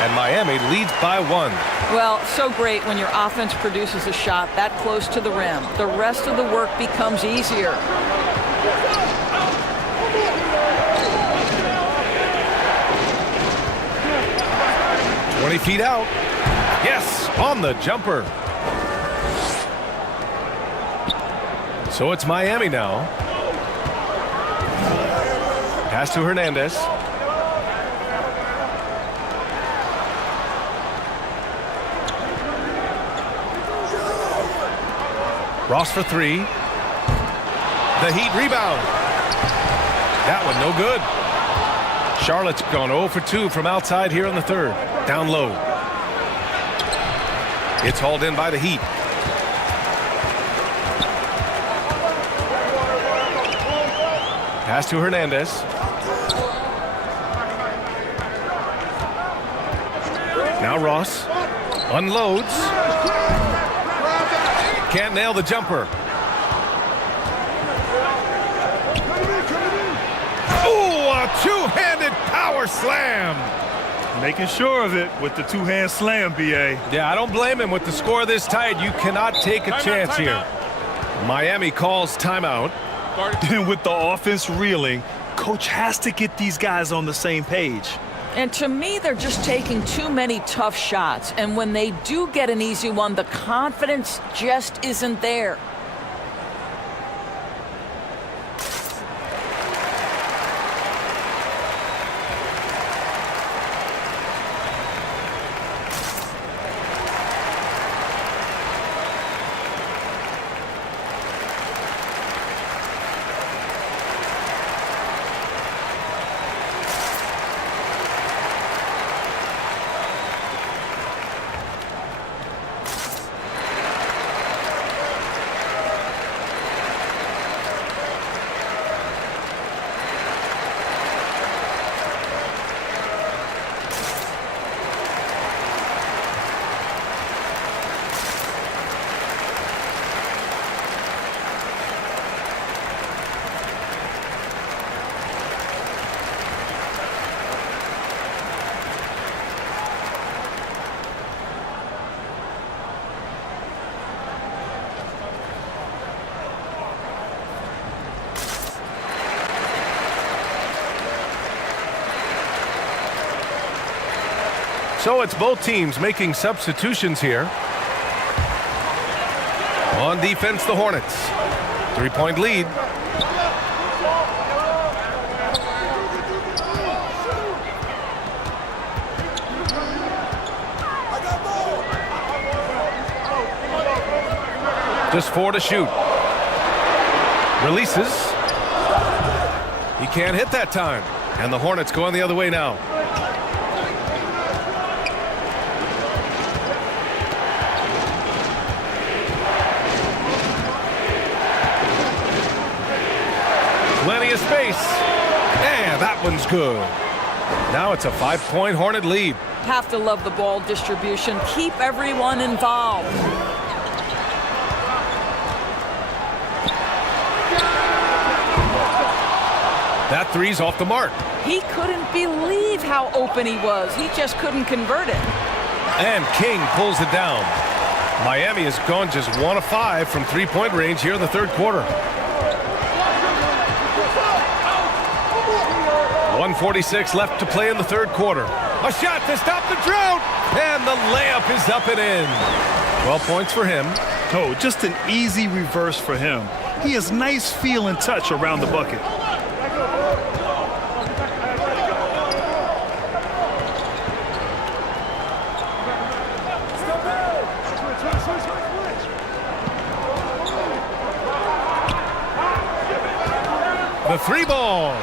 And Miami leads by 1. Well, so great when your offense produces a shot that close to the rim. The rest of the work becomes easier. 20 feet out. Yes, on the jumper. So it's Miami now. Pass to Hernandez. Ross for 3. The Heat rebound. That one no good. Charlotte's gone 0 for 2 from outside here in the third. Down low. It's hauled in by the Heat. Pass to Hernandez. Now Ross unloads. Can't nail the jumper. Oh, a two-handed power slam. Making sure of it with the two-hand slam, BA. Yeah, I don't blame him. With the score this tight, you cannot take a chance here. Miami calls timeout. And with the offense reeling, coach has to get these guys on the same page. And to me, they're just taking too many tough shots. And when they do get an easy one, the confidence just isn't there. So it's both teams making substitutions here. On defense, the Hornets. 3-point lead. Just 4 to shoot. Releases. He can't hit that time. And the Hornets going the other way now. Plenty of space. And that one's good. Now it's a 5-point Hornet lead. Have to love the ball distribution. Keep everyone involved. That three's off the mark. He couldn't believe how open he was. He just couldn't convert it. And King pulls it down. Miami has gone just 1 of 5 from 3-point range here in the third quarter. 1:46 left to play in the third quarter. A shot to stop the drought. And the layup is up and in. 12 points for him. Oh, just an easy reverse for him. He has nice feel and touch around the bucket. The 3-ball.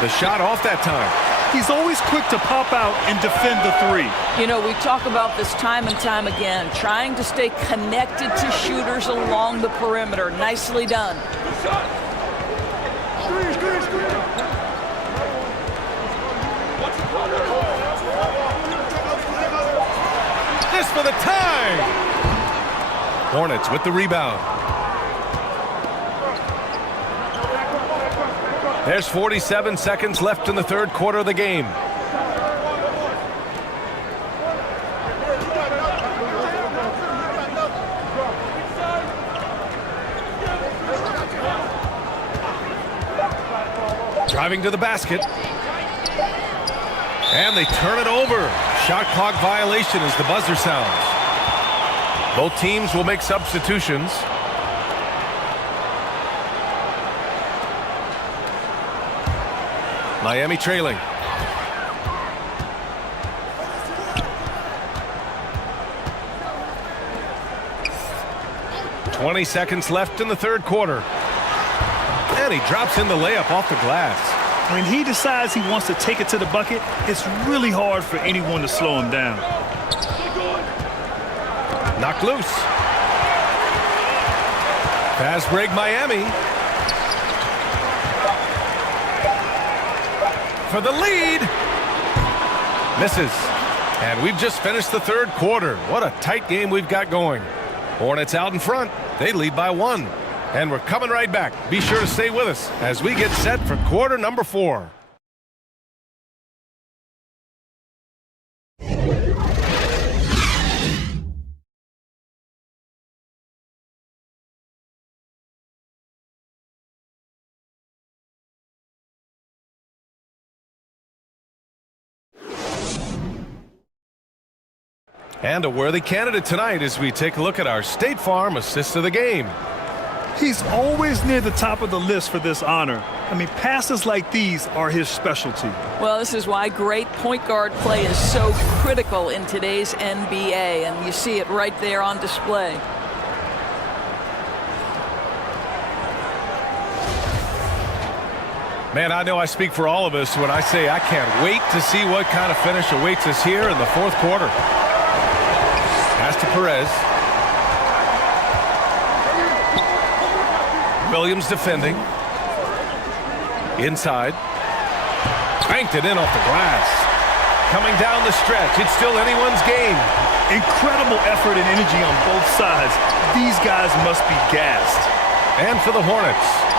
The shot off that time. He's always quick to pop out and defend the 3. You know, we talk about this time and time again, trying to stay connected to shooters along the perimeter. Nicely done. for the tie. Hornets with the rebound. There's 47 seconds left in the third quarter of the game. Driving to the basket. And they turn it over. Shot clock violation as the buzzer sounds. Both teams will make substitutions. Miami trailing. "20 seconds left in the third quarter. And he drops in the layup off the glass. When he decides he wants to take it to the bucket, it's really hard for anyone to slow him down. Knocked loose. Fast break Miami. For the lead. Misses. And we've just finished the third quarter. What a tight game we've got going. Hornets out in front. They lead by 1. And we're coming right back. Be sure to stay with us as we get set for quarter number 4. And a worthy candidate tonight as we take a look at our State Farm assist of the game. He's always near the top of the list for this honor. I mean, passes like these are his specialty. Well, this is why great point guard play is so critical in today's NBA, and you see it right there on display. Man, I know I speak for all of us when I say I can't wait to see what kind of finish awaits us here in the fourth quarter. Pass to Perez. Williams defending. Inside. Banked it in off the glass. Coming down the stretch. It's still anyone's game. Incredible effort and energy on both sides. These guys must be gassed. And for the Hornets.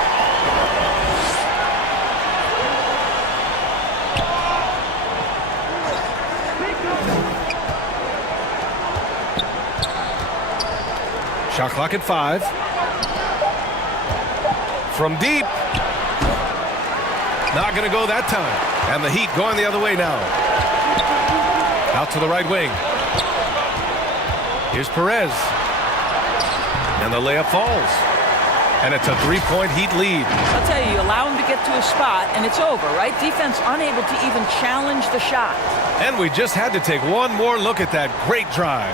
Shot clock at 5. From deep. Not going to go that time. And the Heat going the other way now. Out to the right wing. Here's Perez. And the layup falls. And it's a 3-point Heat lead. I'll tell you, allow him to get to a spot, and it's over, right? Defense unable to even challenge the shot. And we just had to take one more look at that great drive.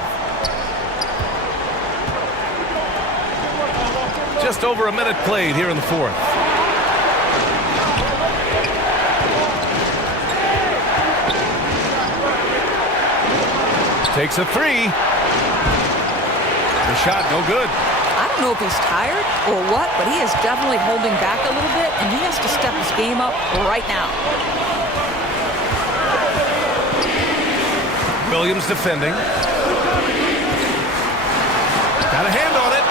Just over a minute played here in the fourth. Takes a 3. The shot no good. I don't know if he's tired or what, but he is definitely holding back a little bit, and he has to step his game up right now. Williams defending. Got a hand on it.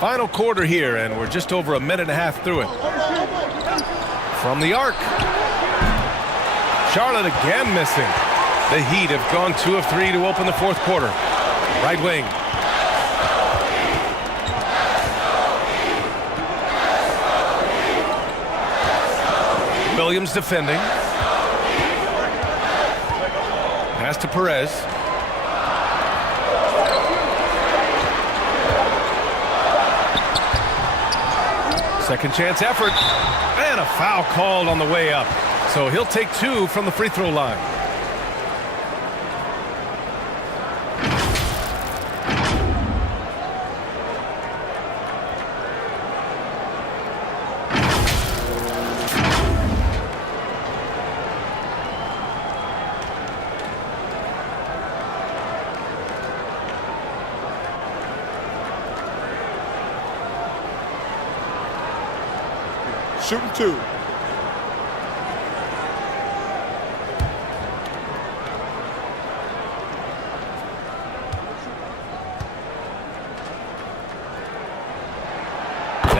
Final quarter here, and we're just over a minute and a half through it. From the arc. Charlotte again missing. The Heat have gone 2 of 3 to open the fourth quarter. Right wing. Williams defending. Pass to Perez. Second chance effort. And a foul called on the way up. So he'll take 2 from the free throw line. Shooting 2.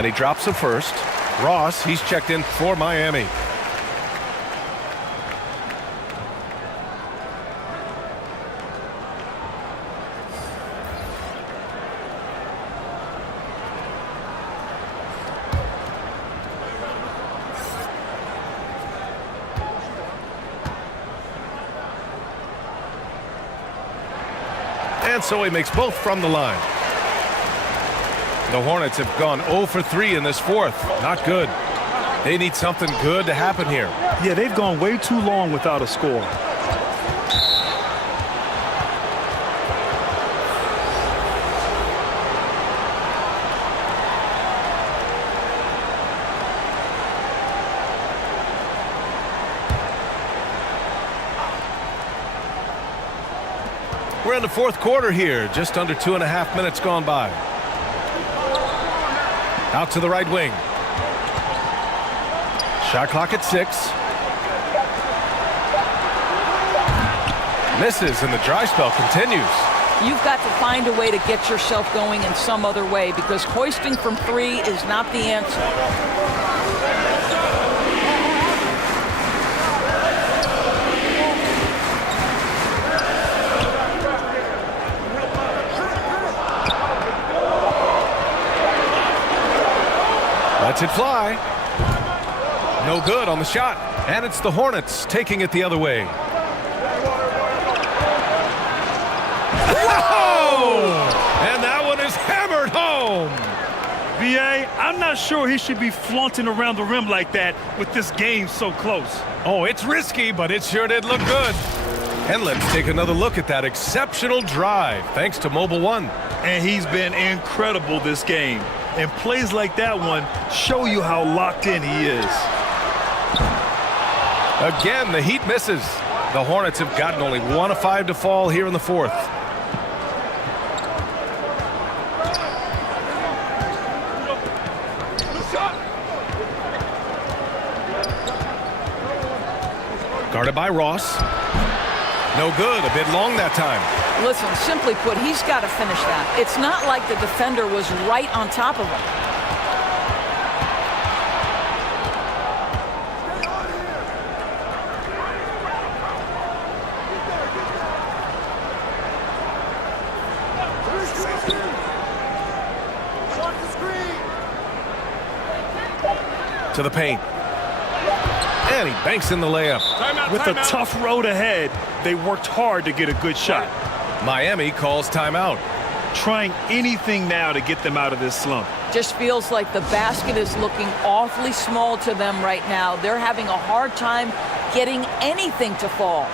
And he drops the first. Ross, he's checked in for Miami. And so he makes both from the line. The Hornets have gone 0 for 3 in this fourth. Not good. They need something good to happen here. Yeah, they've gone way too long without a score. We're in the fourth quarter here. Just under 2.5 minutes gone by. Out to the right wing. Shot clock at 6. Misses, and the dry spell continues. You've got to find a way to get yourself going in some other way, because hoisting from 3 is not the answer. Lets it fly. No good on the shot. And it's the Hornets taking it the other way. And that one is hammered home. BA, I'm not sure he should be flaunting around the rim like that with this game so close. Oh, it's risky, but it sure did look good. And let's take another look at that exceptional drive, thanks to Mobile One. And he's been incredible this game. And plays like that one show you how locked in he is. Again, the Heat misses. The Hornets have gotten only 1 of 5 to fall here in the fourth. Guarded by Ross. No good. A bit long that time. Listen, simply put, he's got to finish that. It's not like the defender was right on top of him. To the paint. And he banks in the layup. With a tough road ahead, they worked hard to get a good shot. Miami calls timeout. Trying anything now to get them out of this slump. Just feels like the basket is looking awfully small to them right now. They're having a hard time getting anything to fall.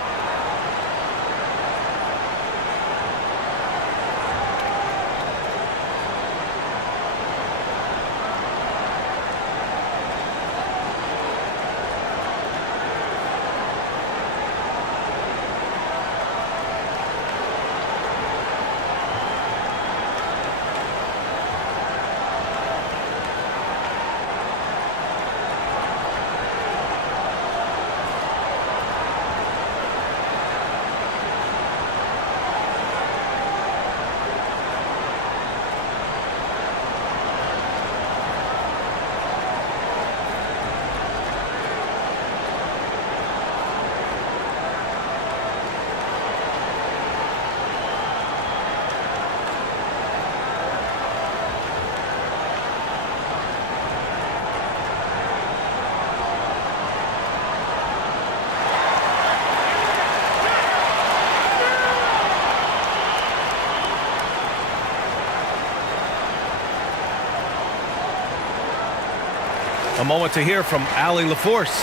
A moment to hear from Allie LaForce.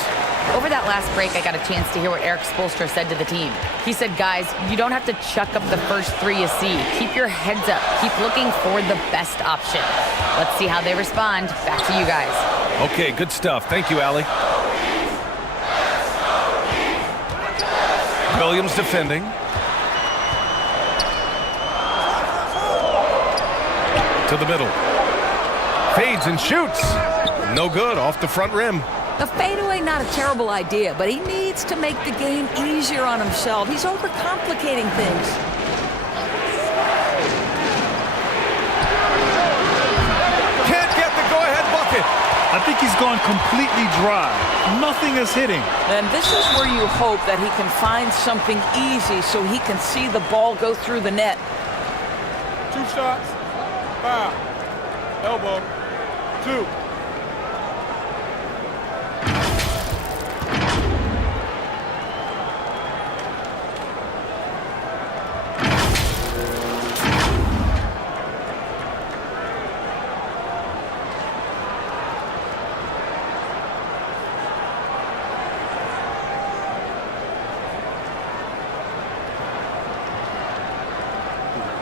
Over that last break, I got a chance to hear what Eric Spoelstra said to the team. He said, guys, you don't have to chuck up the first 3 you see. Keep your heads up. Keep looking for the best option. Let's see how they respond. Back to you guys. Okay, good stuff. Thank you, Allie. Williams defending. To the middle. Fades and shoots. No good, off the front rim. The fadeaway, not a terrible idea, but he needs to make the game easier on himself. He's overcomplicating things. Can't get the go-ahead I think he's gone completely dry. Nothing is hitting. And this is where you hope that he can find something easy so he can see the ball go through the net. 2 shots. Foul. Elbow. 2.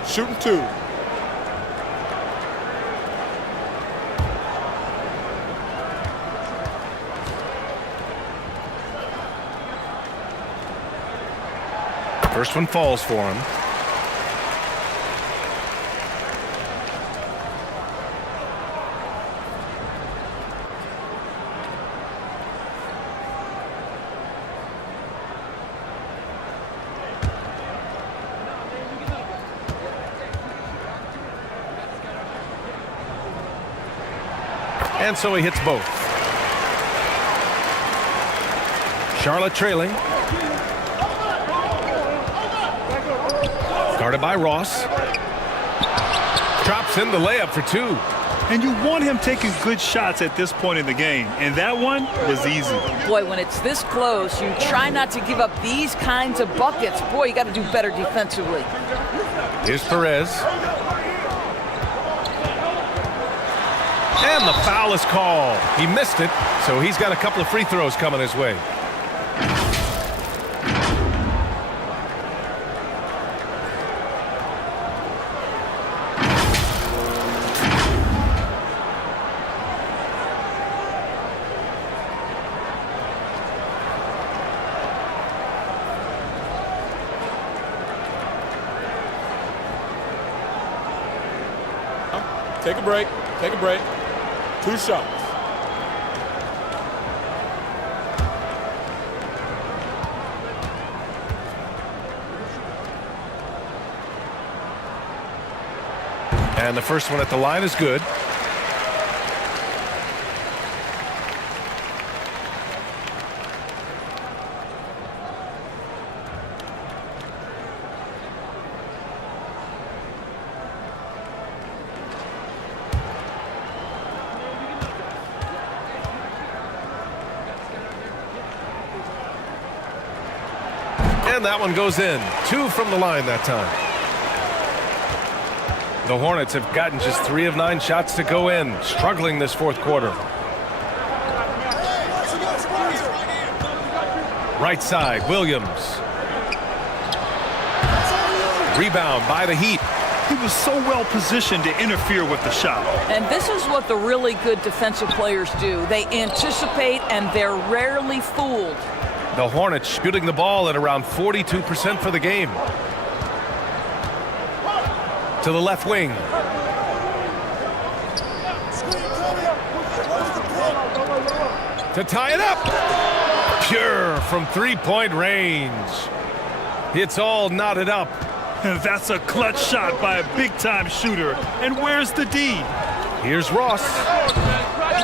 Shooting 2. First one falls for him. And so he hits both. Charlotte trailing. Guarded by Ross. Drops in the layup for 2. And you want him taking good shots at this point in the game. And that one was easy. Boy, when it's this close, you try not to give up these kinds of buckets. Boy, you got to do better defensively. Here's Perez. And the foul is called. He missed it, so he's got a couple of free throws coming his way. Take a break. Take a break. 2 shots. And the first one at the line is good. And that one goes in. 2 from the line that time. The Hornets have gotten just 3 of 9 shots to go in, struggling this fourth quarter. Right side, Williams. Rebound by the Heat. He was so well positioned to interfere with the shot. And this is what the really good defensive players do. They anticipate and they're rarely fooled. The Hornets shooting the ball at around 42% for the game. To the left wing. To tie it up. Pure from 3-point range. It's all knotted up. That's a clutch shot by a big-time shooter. And where's the D? Here's Ross.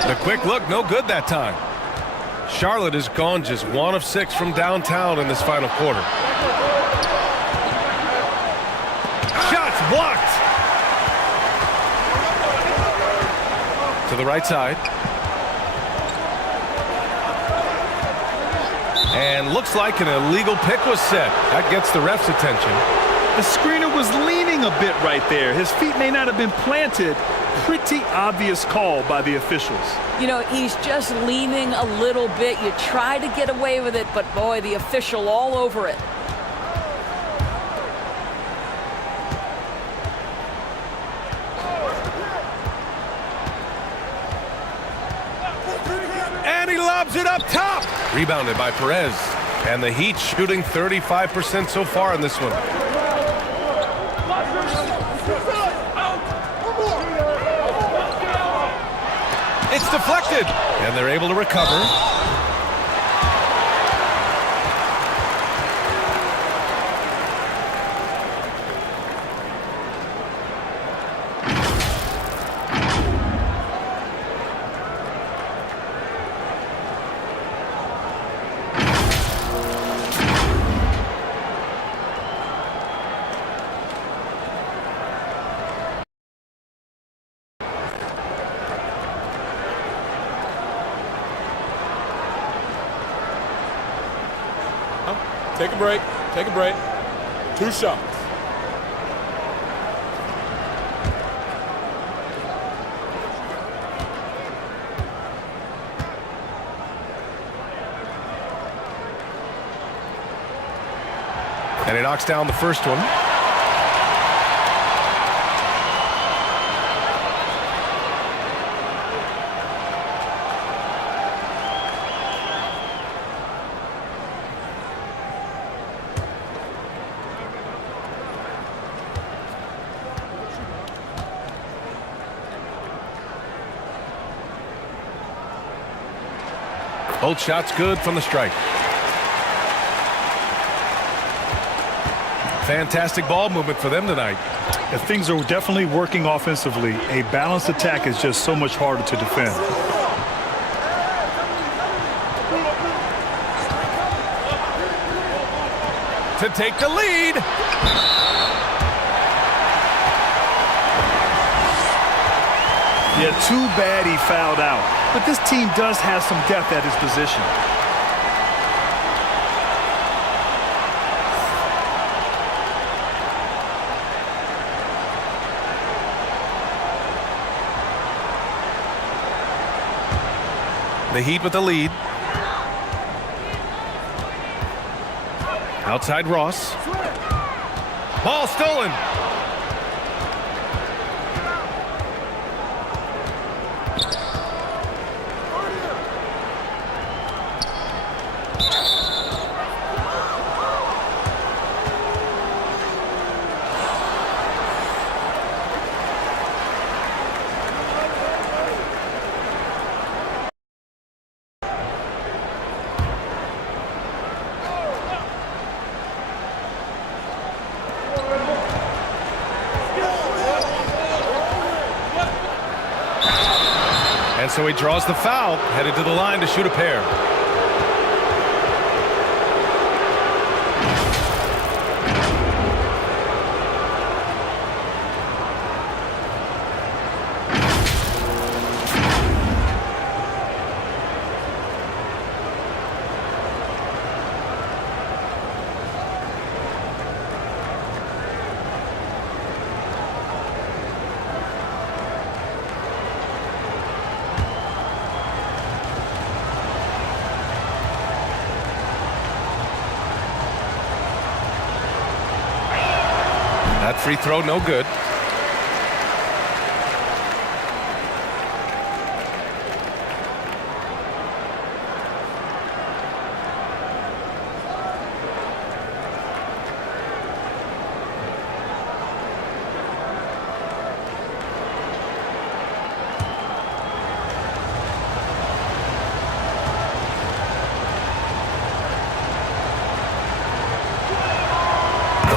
The quick look, no good that time. Charlotte has gone just 1 of 6 from downtown in this final quarter. Shots blocked. To the right side. And looks like an illegal pick was set. That gets the ref's attention. The screener was leaning a bit right there. His feet may not have been planted. Pretty obvious call by the officials. You know, he's just leaning a little bit. You try to get away with it, but boy, the official all over it. And he lobs it up top. Rebounded by Perez. And the Heat shooting 35% so far in this one. It's deflected, and they're able to recover. Take a break. Take a break. 2 shots. And he knocks down the first one. Both shots good from the strike. Fantastic ball movement for them tonight. If things are definitely working offensively, a balanced attack is just so much harder to defend. To take the lead. Yeah, too bad he fouled out. But this team does have some depth at his position. The Heat with the lead. Outside Ross. Ball stolen. And so he draws the foul, headed to the line to shoot a pair. That free throw, no good.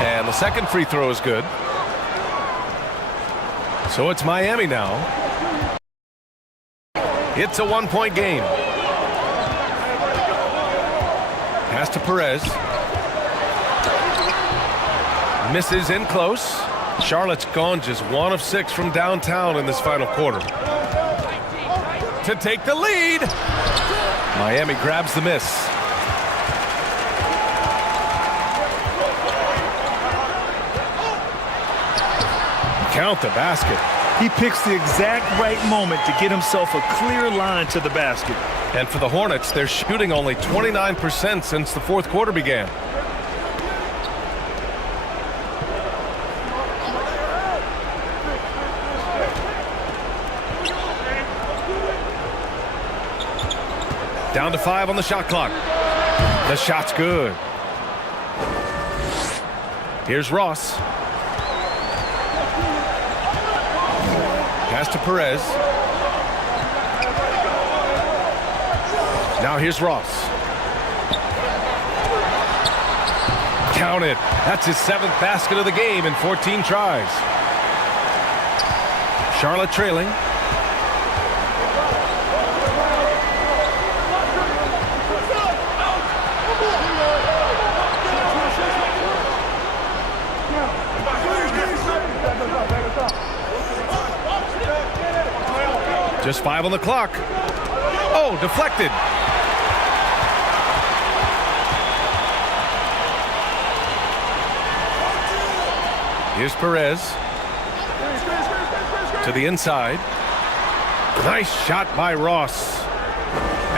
And the second free throw is good. So it's Miami now. It's a one-point game. Pass to Perez. Misses in close. Charlotte's gone just 1 of 6 from downtown in this final quarter. To take the lead. Miami grabs the miss. Count the basket. He picks the exact right moment to get himself a clear line to the basket. And for the Hornets, they're shooting only 29% since the fourth quarter began. Down to 5 on the shot clock. The shot's good. Here's Ross. Pass to Perez. Now here's Ross. Count it. That's his 7th basket of the game in 14 tries. Charlotte trailing. Just 5 on the clock. Oh, deflected. Here's Perez. To the inside. Nice shot by Ross.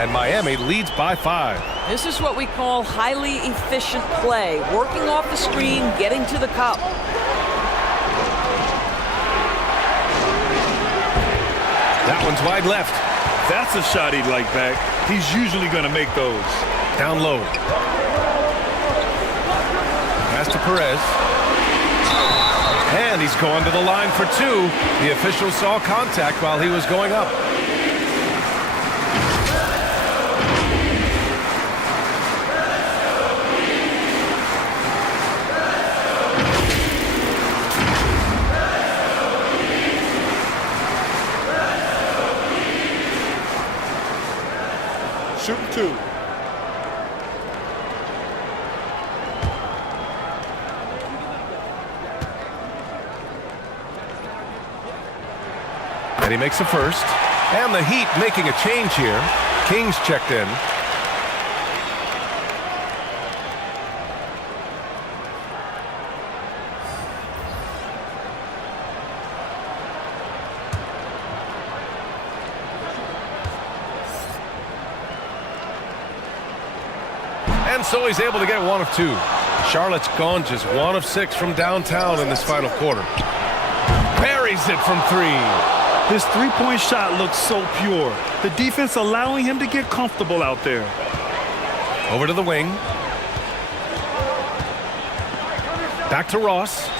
And Miami leads by 5. This is what we call highly efficient play. Working off the screen, getting to the cup. That one's wide left. That's a shot he'd like back. He's usually going to make those. Down low. Pass to Perez. And he's going to the line for 2. The official saw contact while he was going up. Shooting 2. And he makes a first. And the Heat making a change here. Kings checked in. And so he's able to get 1 of 2. Charlotte's gone just 1 of 6 from downtown in this final quarter. Buries it from 3. His three-point shot looks so pure. The defense allowing him to get comfortable out there. Over to the wing. Back to Ross.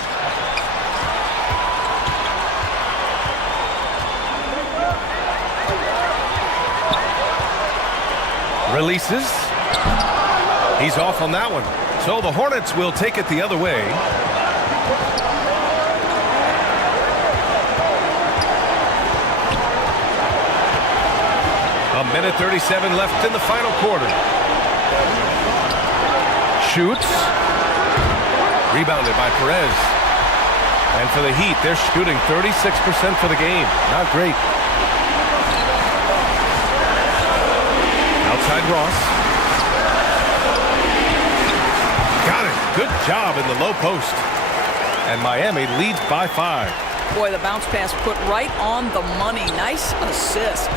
Releases. He's off on that one. So the Hornets will take it the other way. A minute 37 left in the final quarter. Shoots. Rebounded by Perez. And for the Heat, they're shooting 36% for the game. Not great. Outside Ross. Got it. Good job in the low post. And Miami leads by 5. Boy, the bounce pass put right on the money. Nice assist.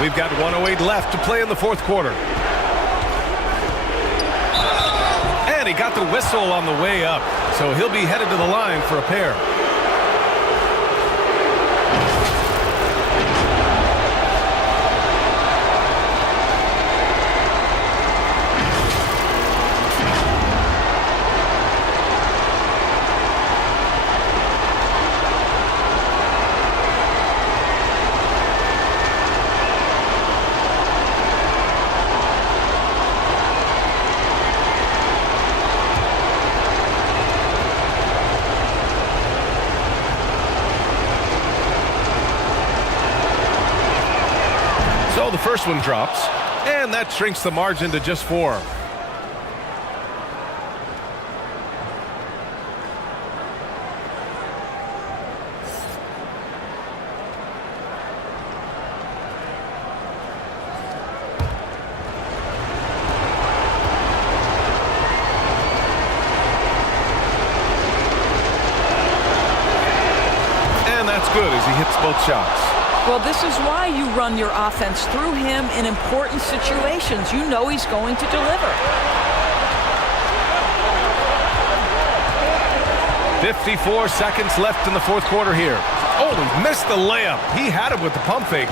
We've got 1:08 left to play in the fourth quarter. And he got the whistle on the way up, so he'll be headed to the line for a pair. So the first one drops, and that shrinks the margin to just 4. And that's good as he hits both shots. Well, this is why you run your offense through him in important situations. You know he's going to deliver. 54 seconds left in the fourth quarter here. Oh, he missed the layup. He had it with the pump fake.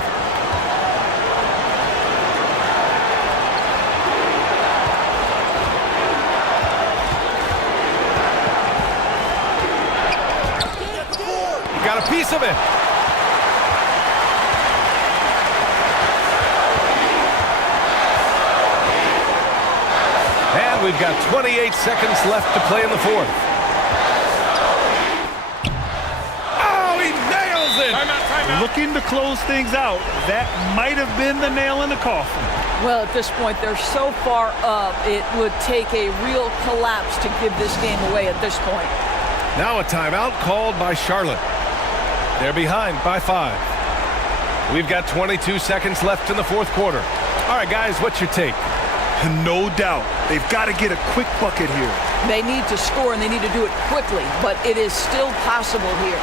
He got a piece of it. And we've got 28 seconds left to play in the fourth. Oh, he nails it! Timeout. Looking to close things out. That might have been the nail in the coffin. Well, at this point, they're so far up, it would take a real collapse to give this game away at this point. Now a timeout called by Charlotte. They're behind by 5. We've got 22 seconds left in the fourth quarter. All right, guys, what's your take? No doubt. They've got to get a quick bucket here. They need to score, and they need to do it quickly, but it is still possible here.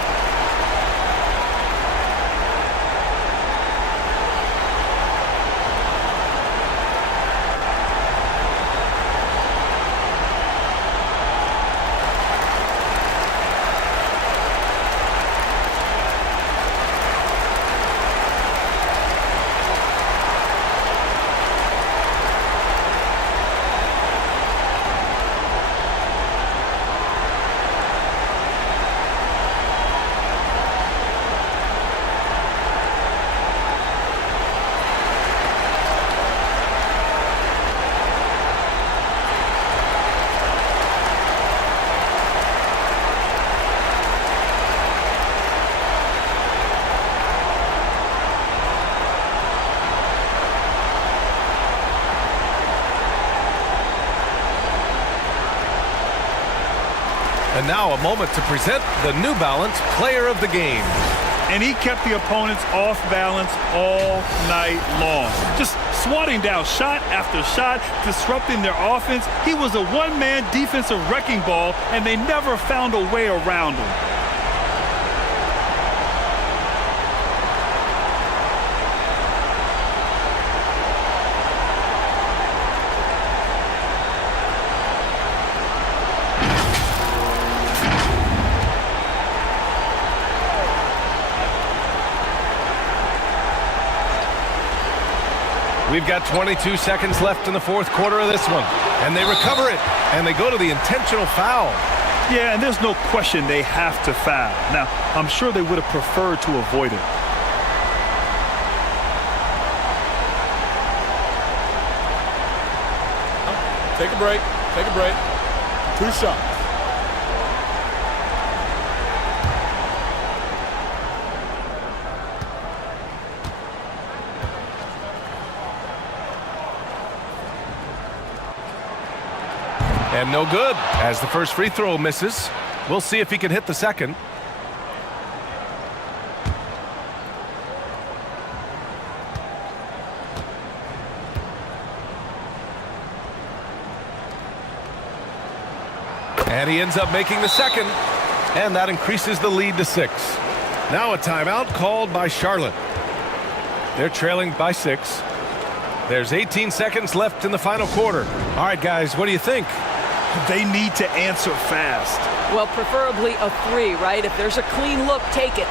And now a moment to present the New Balance Player of the Game. And he kept the opponents off balance all night long. Just swatting down shot after shot, disrupting their offense. He was a one-man defensive wrecking ball, and they never found a way around him. We've got 22 seconds left in the fourth quarter of this one. And they recover it. And they go to the intentional foul. Yeah, and there's no question they have to foul. Now, I'm sure they would have preferred to avoid it. Take a break. Take a break. 2 shots. And no good, as the first free throw misses. We'll see if he can hit the second. And he ends up making the second. And that increases the lead to 6. Now a timeout called by Charlotte. They're trailing by 6. There's 18 seconds left in the final quarter. All right, guys, what do you think? They need to answer fast. Well, preferably a 3, right? If there's a clean look, take it.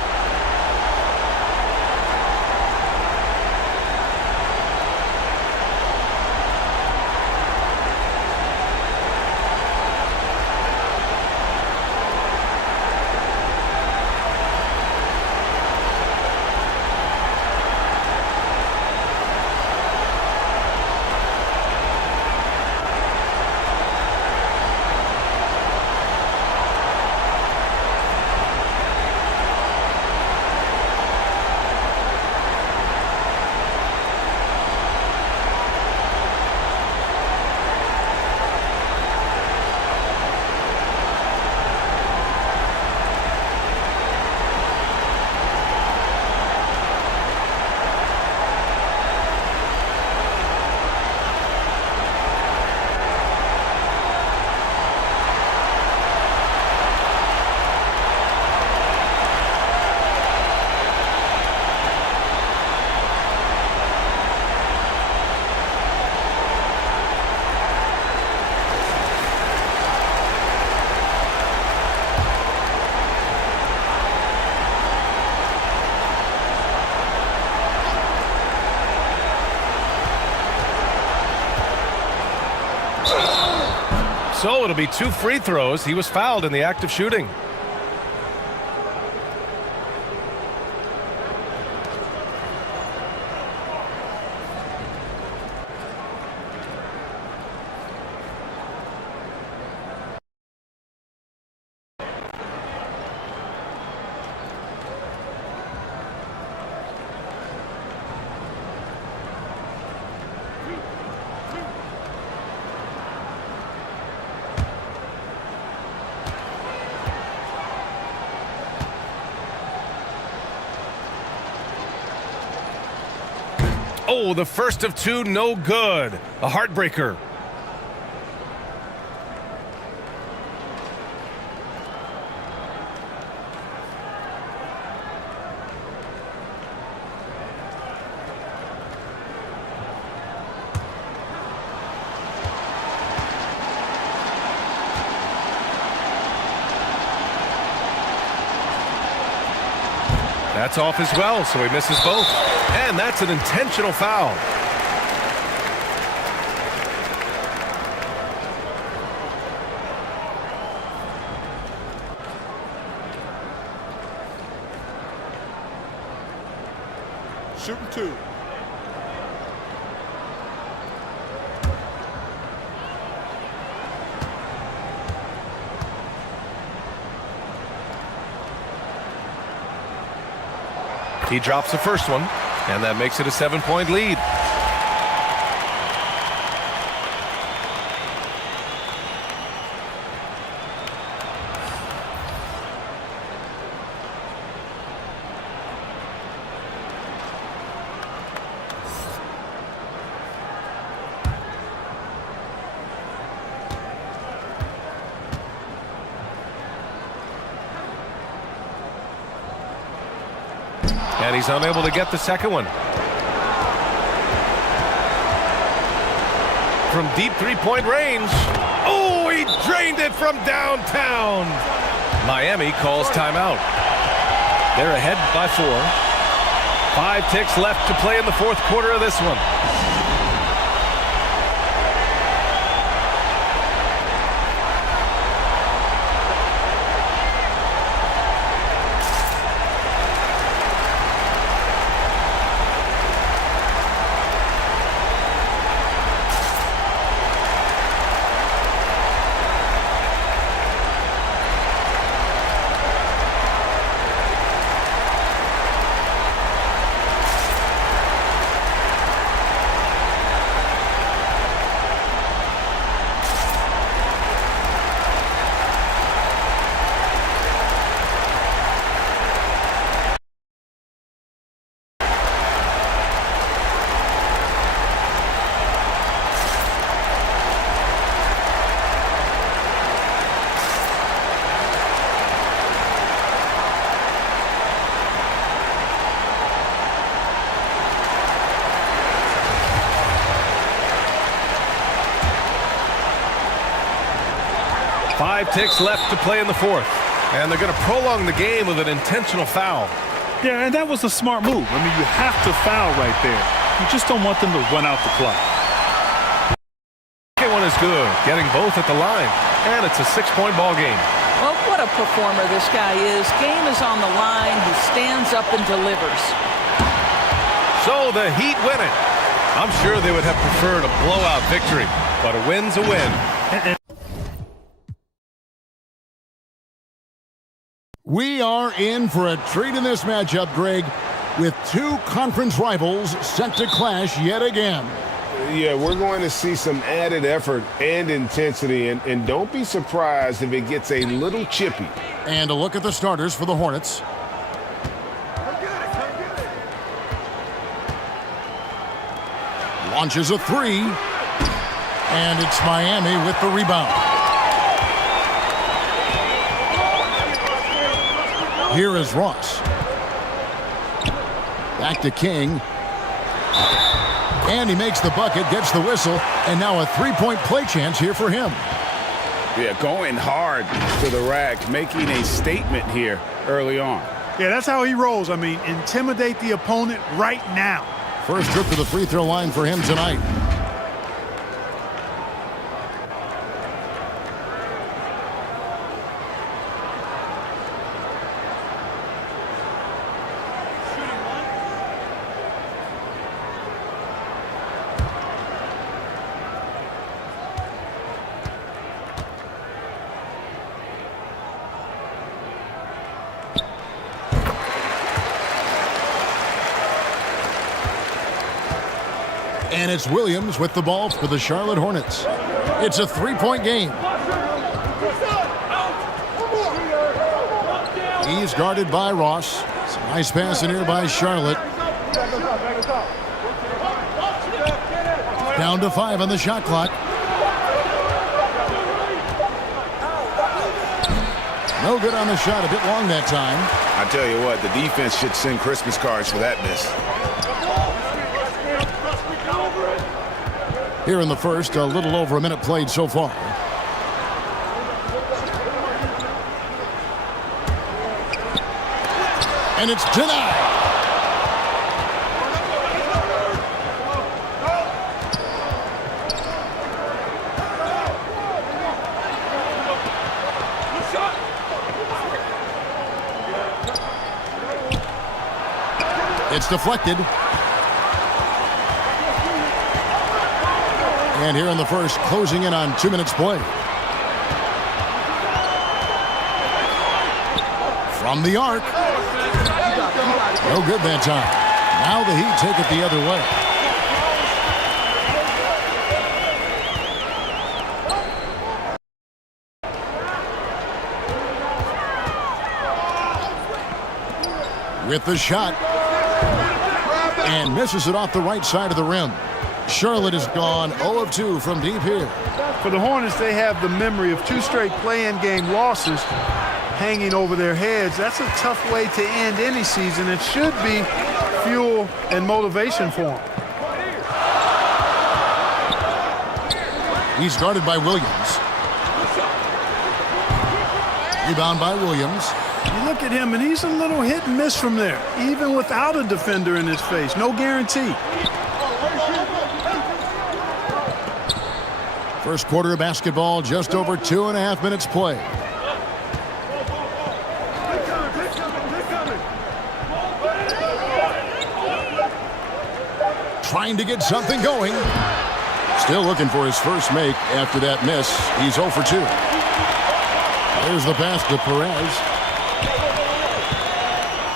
So it'll be 2 free throws. He was fouled in the act of shooting. Oh, the first of two, no good. A heartbreaker. That's off as well, so he misses both. And that's an intentional foul. Shooting two. He drops the first one, and that makes it a 7-point lead. And he's unable to get the second one. From deep three-point range. Oh, he drained it from downtown. Miami calls timeout. They're ahead by 4. 5 ticks left to play in the fourth quarter of this one. Five ticks left to play in the fourth. And they're going to prolong the game with an intentional foul. Yeah, and that was a smart move. I mean, you have to foul right there. You just don't want them to run out the clock. Second one is good, getting both at the line. And it's a 6-point ball game. Well, what a performer this guy is. Game is on the line. He stands up and delivers. So the Heat win it. I'm sure they would have preferred a blowout victory, but a win's a win. We are in for a treat in this matchup, Greg, with two conference rivals set to clash yet again. Yeah, we're going to see some added effort and intensity, and don't be surprised if it gets a little chippy. And a look at the starters for the Hornets. Launches a three, and it's Miami with the rebound. Here is Ross. Back to King. And he makes the bucket, gets the whistle, and now a three-point play chance here for him. Yeah, going hard to the rack, making a statement here early on. Yeah, that's how he rolls. I mean, intimidate the opponent right now. First trip to the free throw line for him tonight. And it's Williams with the ball for the Charlotte Hornets. It's a three-point game. He's guarded by Ross. It's a nice pass in here by Charlotte. Down to 5 on the shot clock. No good on the shot. A bit long that time. I tell you what, the defense should send Christmas cards for that miss. Here in the first, a little over a minute played so far. And it's denied. It's deflected. And here in the first, closing in on 2 minutes play. From the arc. No good that time. Now the Heat take it the other way. With the shot. And misses it off the right side of the rim. Charlotte is gone 0 of 2 from deep here. For the Hornets, they have the memory of 2 straight play-in game losses hanging over their heads. That's a tough way to end any season. It should be fuel and motivation for them. He's guarded by Williams. Rebound by Williams. You look at him, and he's a little hit and miss from there, even without a defender in his face. No guarantee. First quarter of basketball, just over 2.5 minutes play. Trying to get something going. Still looking for his first make after that miss. He's 0 for 2. There's the pass to Perez.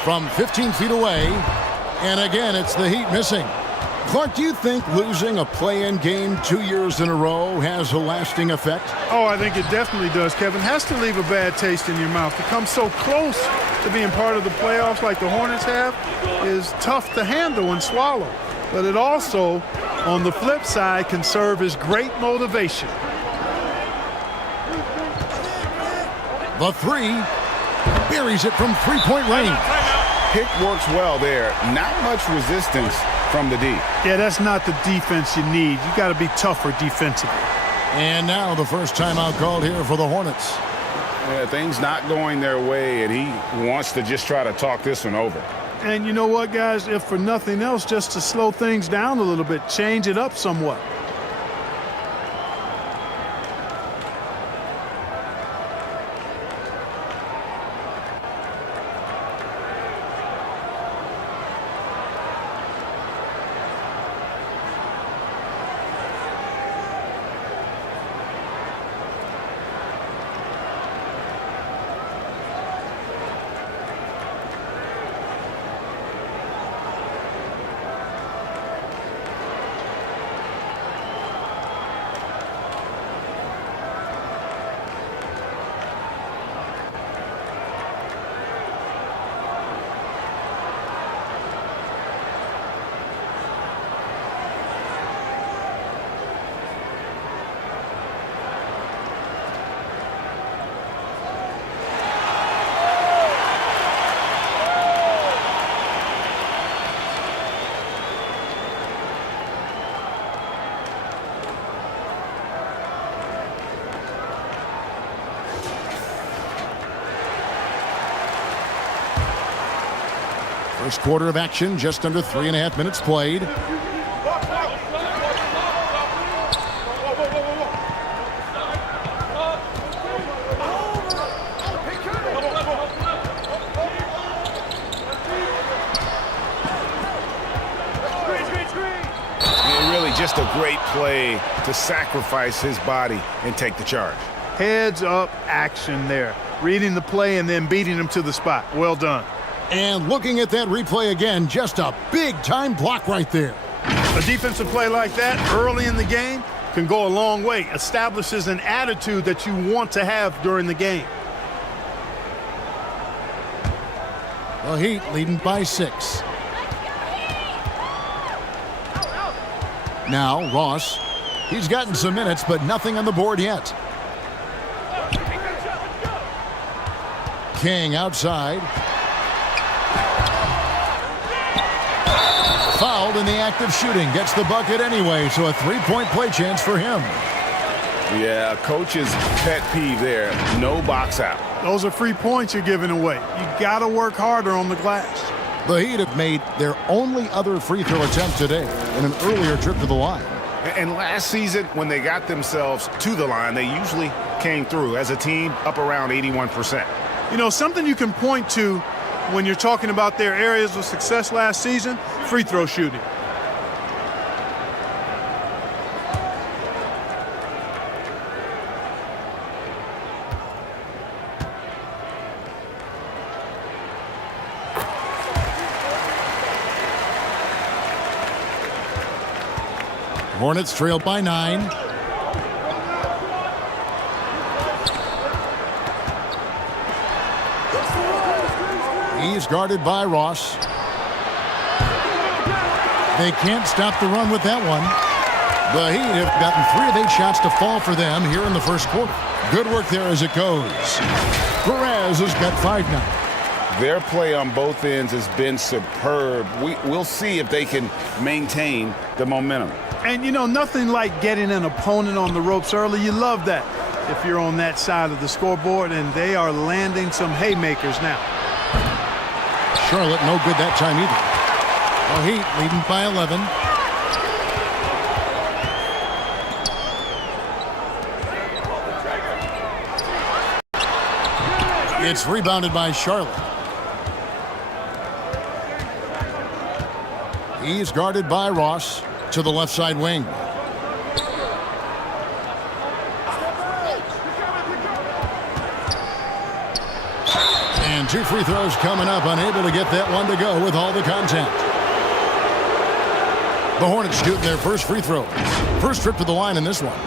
From 15 feet away. And again, it's the Heat missing. Clark, do you think losing a play-in game 2 years in a row has a lasting effect? Oh, I think it definitely does, Kevin. Has to leave a bad taste in your mouth. To come so close to being part of the playoffs like the Hornets have is tough to handle and swallow. But it also, on the flip side, can serve as great motivation. The three buries it from three-point range. Pick works well there. Not much resistance from the D. Yeah, that's not the defense you need. You got to be tougher defensively. And now the first timeout called here for the Hornets. Yeah, things not going their way, and he wants to just try to talk this one over. And you know what, guys? If for nothing else, just to slow things down a little bit, change it up somewhat. First quarter of action, just under 3.5 minutes played. Really just a great play to sacrifice his body and take the charge. Heads up action there. Reading the play and then beating him to the spot. Well done. And looking at that replay again, just a big-time block right there. A defensive play like that early in the game can go a long way. Establishes an attitude that you want to have during the game. The Heat leading by 6. Now Ross. He's gotten some minutes, but nothing on the board yet. King outside. Fouled in the act of shooting. Gets the bucket anyway, so a three-point play chance for him. Yeah, coach's pet peeve there. No box out. Those are free points you're giving away. You got to work harder on the glass. The Heat have made their only other free throw attempt today in an earlier trip to the line. And last season, when they got themselves to the line, they usually came through as a team up around 81%. You know, something you can point to when you're talking about their areas of success last season, free throw shooting. Hornets trail by 9. He's guarded by Ross. They can't stop the run with that one. The Heat have gotten 3 of 8 shots to fall for them here in the first quarter. Good work there as it goes. Perez has got 5 now. Their play on both ends has been superb. We'll see if they can maintain the momentum. And, you know, nothing like getting an opponent on the ropes early. You love that if you're on that side of the scoreboard, and they are landing some haymakers now. Charlotte no good that time either. The Heat leading by 11. It's rebounded by Charlotte. He's guarded by Ross to the left side wing. And 2 free throws coming up, unable to get that one to go with all the contact. The Hornets shooting their first free throw. First trip to the line in this one.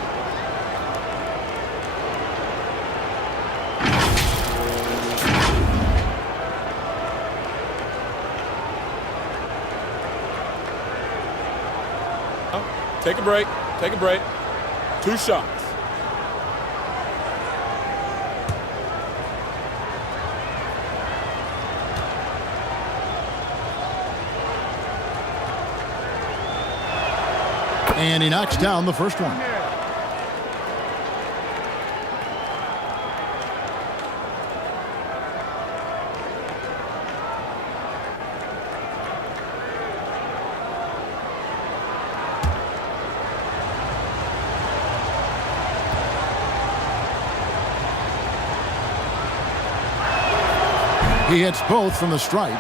Take a break. Take a break. 2 shots. And he knocks down the first one. He hits both from the stripe.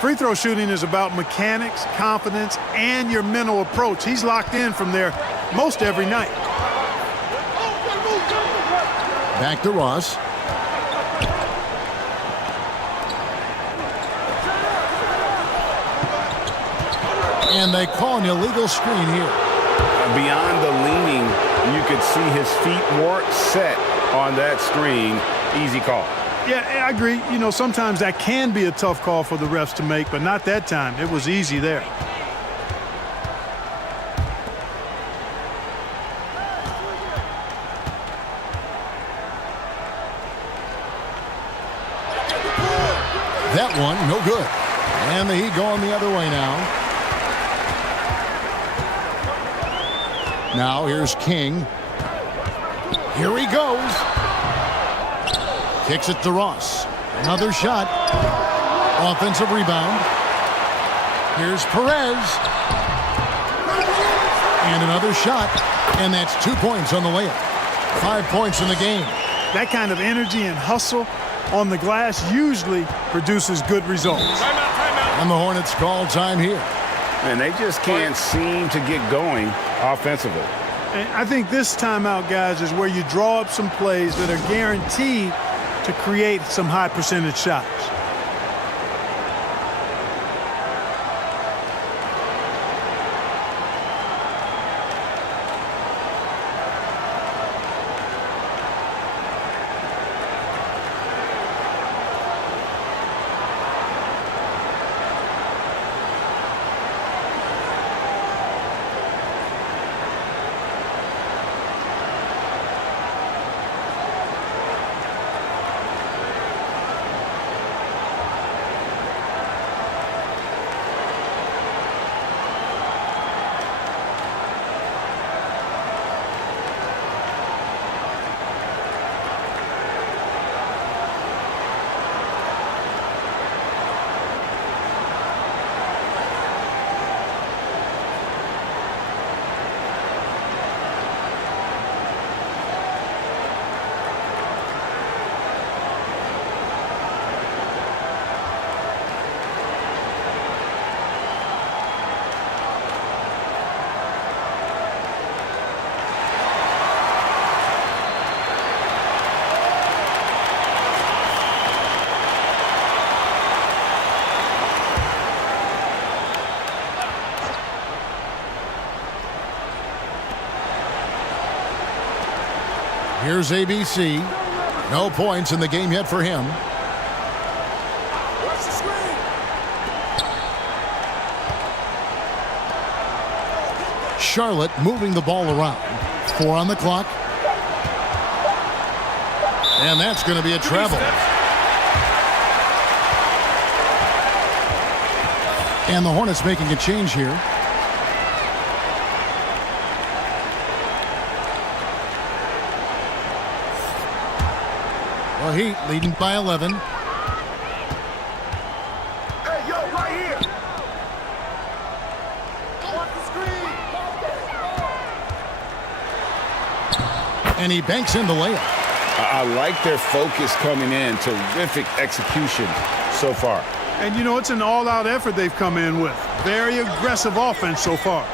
Free throw shooting is about mechanics, confidence, and your mental approach. He's locked in from there most every night. Back to Ross. And they call an illegal screen here. Beyond the leaning, you could see his feet more set on that screen. Easy call. Yeah, I agree. You know, sometimes that can be a tough call for the refs to make, but not that time. It was easy there. That one, no good. And the Heat going the other way now. Now here's King. Here he goes. Kicks it to Ross. Another shot. Offensive rebound. Here's Perez. And another shot. And that's 2 points on the layup. 5 points in the game. That kind of energy and hustle on the glass usually produces good results. And the Hornets call time here. And they just can't seem to get going offensively. And I think this timeout, guys, is where you draw up some plays that are guaranteed to create some high percentage shots. Here's ABC. No points in the game yet for him. Charlotte moving the ball around. 4 on the clock. And that's going to be a travel. And the Hornets making a change here. The Heat leading by 11. Hey, yo, right here. And he banks in the layup. I like their focus coming in. Terrific execution so far. And, you know, it's an all-out effort they've come in with. Very aggressive offense so far.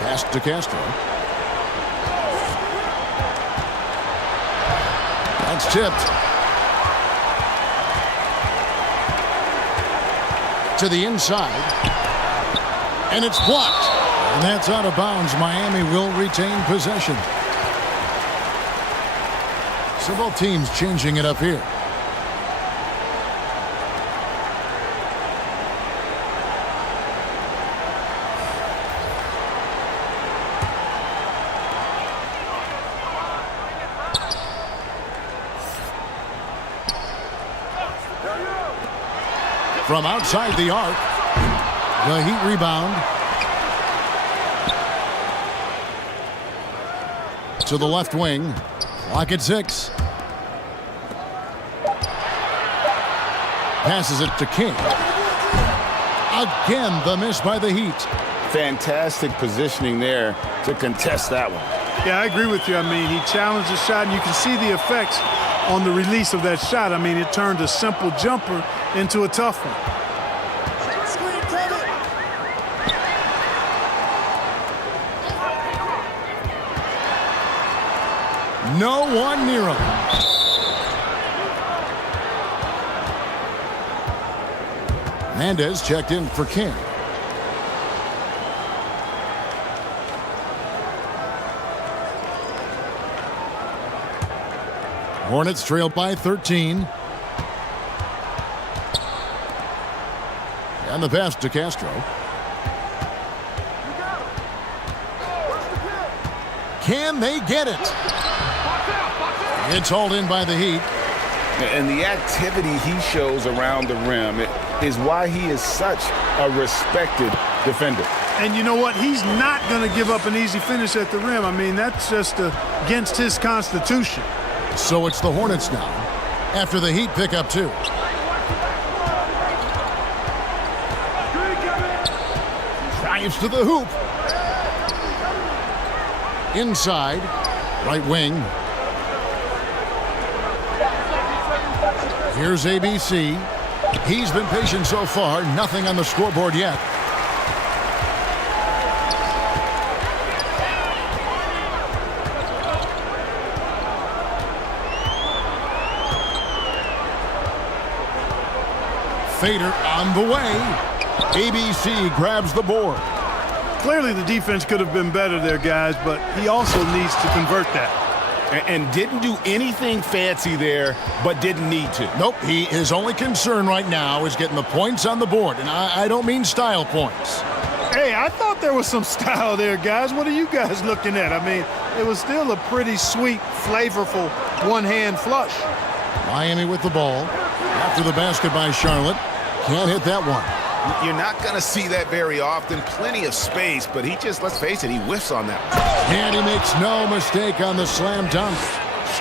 Pass to Castro. That's tipped. To the inside. And it's blocked. And that's out of bounds. Miami will retain possession. So both teams changing it up here. From outside the arc, the Heat rebound. To the left wing. Clock at 6. Passes it to King. Again, the miss by the Heat. Fantastic positioning there to contest that one. Yeah, I agree with you. I mean, he challenged the shot, and you can see the effects on the release of that shot. I mean, it turned a simple jumper into a tough one. No one near him. Hernandez checked in for King. Hornets trail by 13. And the pass to Castro. Can they get it? It's hauled in by the Heat. And the activity he shows around the rim is why he is such a respected defender. And you know what? He's not going to give up an easy finish at the rim. I mean, that's just against his constitution. So it's the Hornets now, after the Heat pick up 2. Drives to the hoop. Inside, right wing. Here's ABC. He's been patient so far. Nothing on the scoreboard yet. Fader on the way. ABC grabs the board. Clearly the defense could have been better there, guys, but he also needs to convert that. And didn't do anything fancy there, but didn't need to. Nope, his only concern right now is getting the points on the board, and I don't mean style points. Hey, I thought there was some style there, guys. What are you guys looking at? I mean, it was still a pretty sweet, flavorful one-hand flush. Miami with the ball. After the basket by Charlotte. Can't hit that one. You're not going to see that very often. Plenty of space, but he just, let's face it, he whiffs on that one. And he makes no mistake on the slam dunk.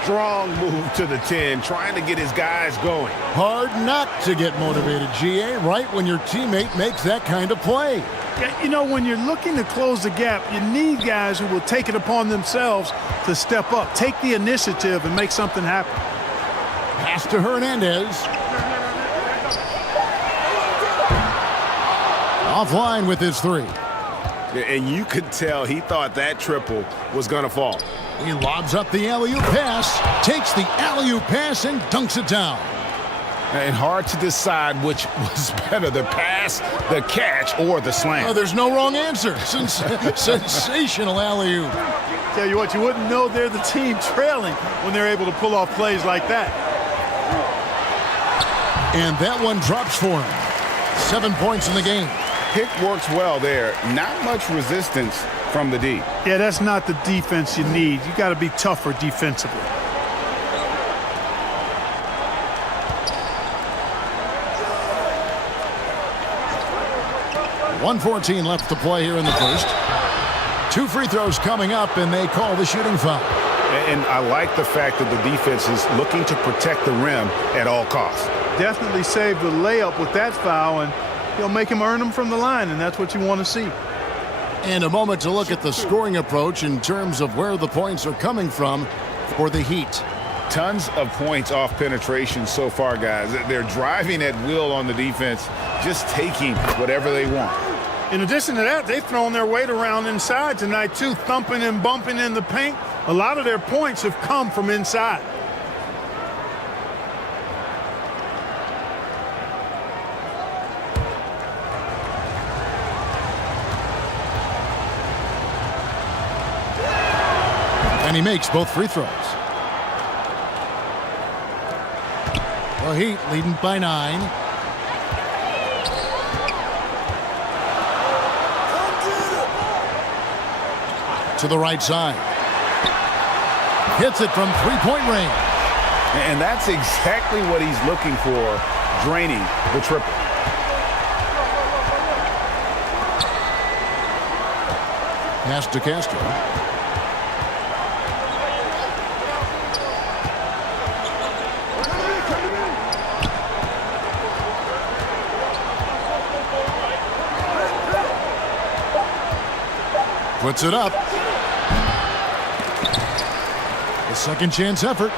Strong move to the 10, trying to get his guys going. Hard not to get motivated, GA, right when your teammate makes that kind of play. Yeah, you know, when you're looking to close the gap, you need guys who will take it upon themselves to step up, take the initiative, and make something happen. Pass to Hernandez. Offline with his 3. And you could tell he thought that triple was going to fall. He lobs up the alley-oop pass, takes the alley-oop pass, and dunks it down. And hard to decide which was better, the pass, the catch, or the slam. Oh, there's no wrong answer. Sensational alley-oop. Tell you what, you wouldn't know they're the team trailing when they're able to pull off plays like that. And that one drops for him. 7 points in the game. Pick works well there. Not much resistance from the D. Yeah, that's not the defense you need. You got to be tougher defensively. 1:14 left to play here in the first. 2 free throws coming up, and they call the shooting foul. And I like the fact that the defense is looking to protect the rim at all costs. Definitely saved the layup with that foul, and he'll make him earn them from the line, and that's what you want to see. And a moment to look at the scoring approach in terms of where the points are coming from for the Heat. Tons of points off penetration so far, guys. They're driving at will on the defense, just taking whatever they want. In addition to that, they've thrown their weight around inside tonight, too, thumping and bumping in the paint. A lot of their points have come from inside. And he makes both free throws. The Heat leading by 9. To the right side. Hits it from three-point range. And that's exactly what he's looking for, draining the triple. Pass to Castro. Puts it up. A second chance effort.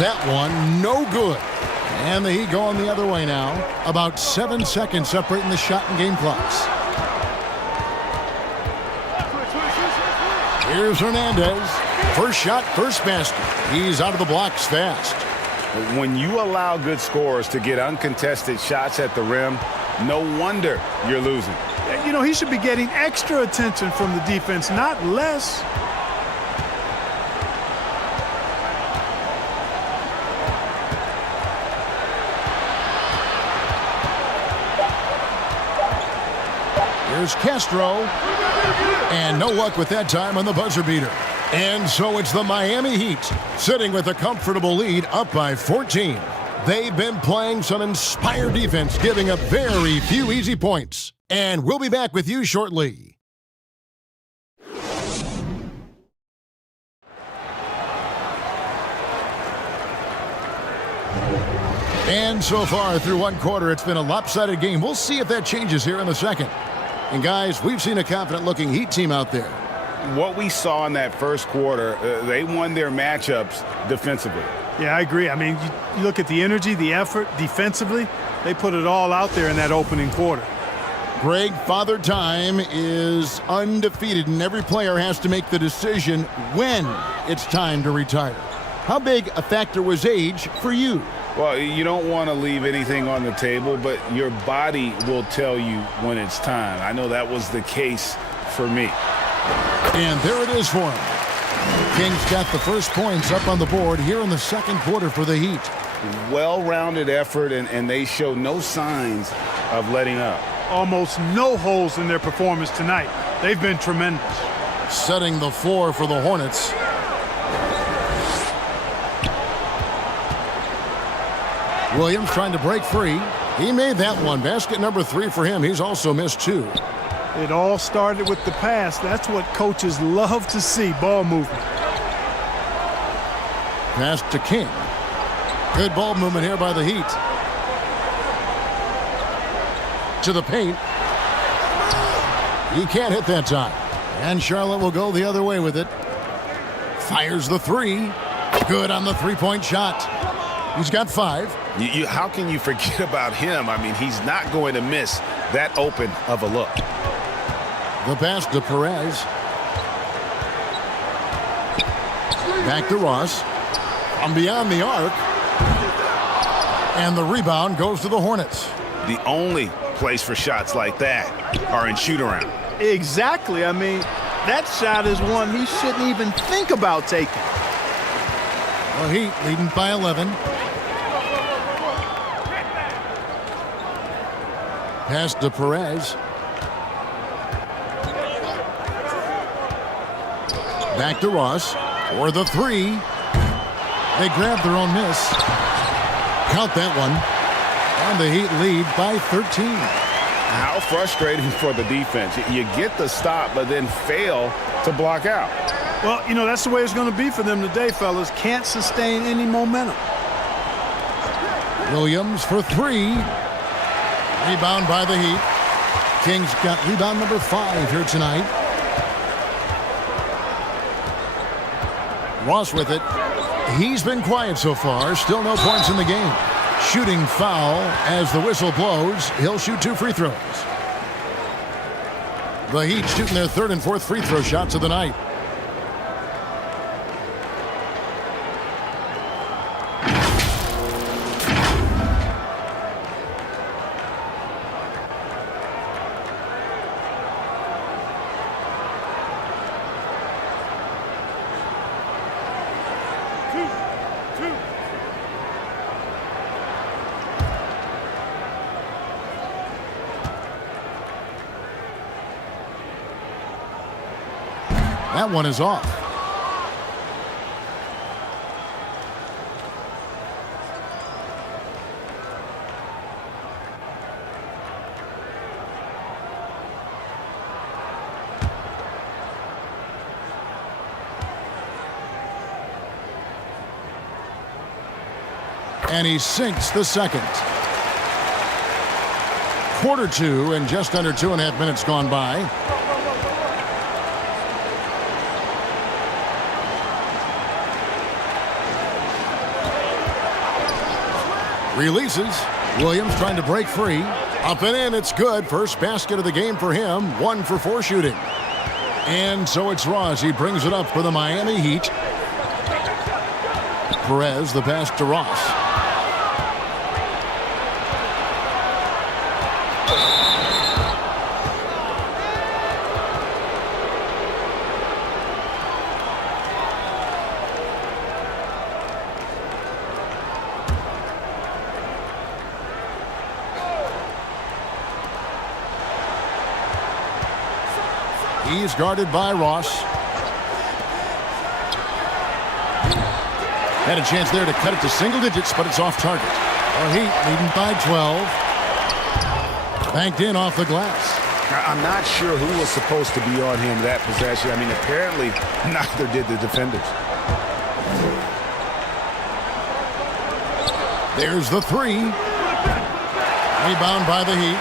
That one no good. And the Heat going the other way now. About 7 seconds separating the shot and game clocks. Here's Hernandez. First shot, first basket. He's out of the blocks fast. When you allow good scorers to get uncontested shots at the rim, no wonder you're losing. You know, he should be getting extra attention from the defense, not less. Here's Castro. And no luck with that time on the buzzer beater. And so it's the Miami Heat sitting with a comfortable lead up by 14. They've been playing some inspired defense, giving up very few easy points. And we'll be back with you shortly. And so far through one quarter, it's been a lopsided game. We'll see if that changes here in the second. And guys, we've seen a confident-looking Heat team out there. What we saw in that first quarter, they won their matchups defensively. Yeah, I agree. I mean, you look at the energy, the effort defensively, they put it all out there in that opening quarter. Greg, Father Time is undefeated, and every player has to make the decision when it's time to retire. How big a factor was age for you? Well, you don't want to leave anything on the table, but your body will tell you when it's time. I know that was the case for me. And there it is for him. Kings got the first points up on the board here in the second quarter for the Heat. Well-rounded effort, and they show no signs of letting up. Almost no holes in their performance tonight. They've been tremendous. Setting the floor for the Hornets. Williams trying to break free. He made that one. Basket number 3 for him. He's also missed 2. It all started with the pass. That's what coaches love to see, ball movement. Pass to King. Good ball movement here by the Heat. To the paint. He can't hit that time. And Charlotte will go the other way with it. Fires the 3. Good on the three-point shot. He's got 5. How can you forget about him? I mean, he's not going to miss that open of a look. The pass to Perez. Back to Ross. From beyond the arc. And the rebound goes to the Hornets. The only place for shots like that are in shoot-around. Exactly. I mean, that shot is one he shouldn't even think about taking. The Heat leading by 11. Pass to Perez. Back to Ross for the three. They grab their own miss. Count that one. And the Heat lead by 13. How frustrating for the defense. You get the stop, but then fail to block out. Well, you know, that's the way it's going to be for them today, fellas. Can't sustain any momentum. Williams for three. Rebound by the Heat. Kings got rebound number 5 here tonight. Ross with it. He's been quiet so far. Still no points in the game. Shooting foul as the whistle blows. He'll shoot 2 free throws. The Heat shooting their 3rd and 4th free throw shots of the night. That one is off. And he sinks the second. Quarter 2 and just under 2.5 minutes gone by. Releases. Williams trying to break free. Up and in. It's good. First basket of the game for him. 1 for 4 shooting. And so it's Ross. He brings it up for the Miami Heat. Perez, the pass to Ross. He's guarded by Ross. Had a chance there to cut it to single digits, but it's off target. The Heat leading by 12. Banked in off the glass. I'm not sure who was supposed to be on him that possession. I mean, apparently neither did the defenders. There's the three. Rebound by the Heat.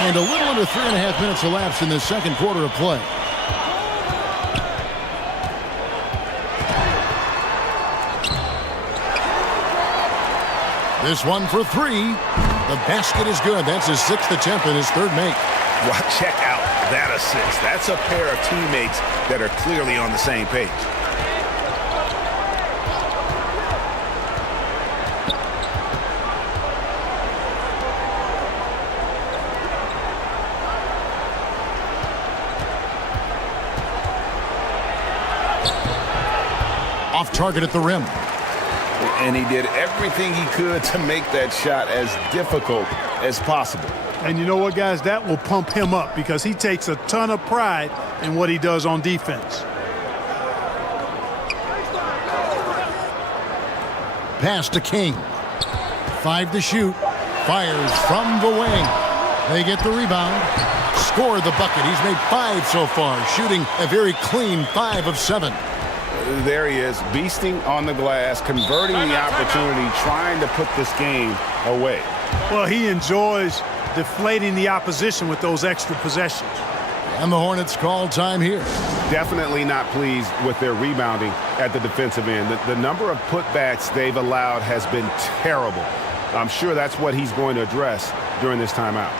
And a little under 3.5 minutes elapsed in the second quarter of play. This one for 3. The basket is good. That's his 6th attempt and his 3rd make. Well, check out that assist. That's a pair of teammates that are clearly on the same page. Off target at the rim. And he did everything he could to make that shot as difficult as possible. And you know what, guys? That will pump him up because he takes a ton of pride in what he does on defense. Pass to King. 5 to shoot. Fires from the wing. They get the rebound. Score the bucket. He's made 5 so far, shooting a very clean 5 of 7. There he is, beasting on the glass, converting the opportunity, trying to put this game away. Well, he enjoys deflating the opposition with those extra possessions. And the Hornets call time here. Definitely not pleased with their rebounding at the defensive end. The number of putbacks they've allowed has been terrible. I'm sure that's what he's going to address during this timeout.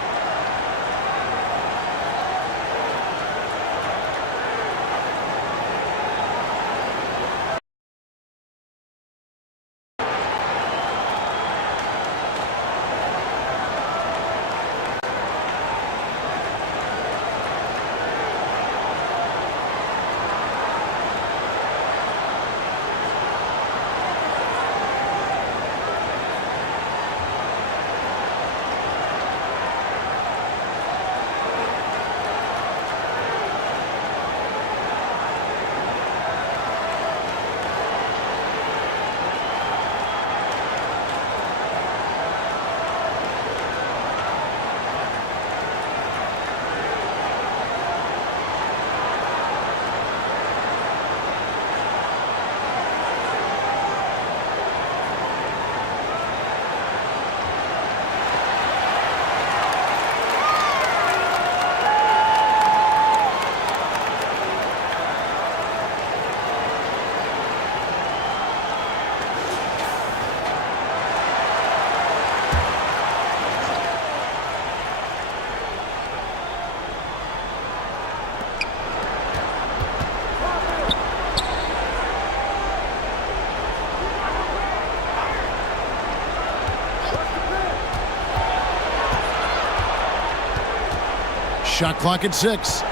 Shot clock at 6.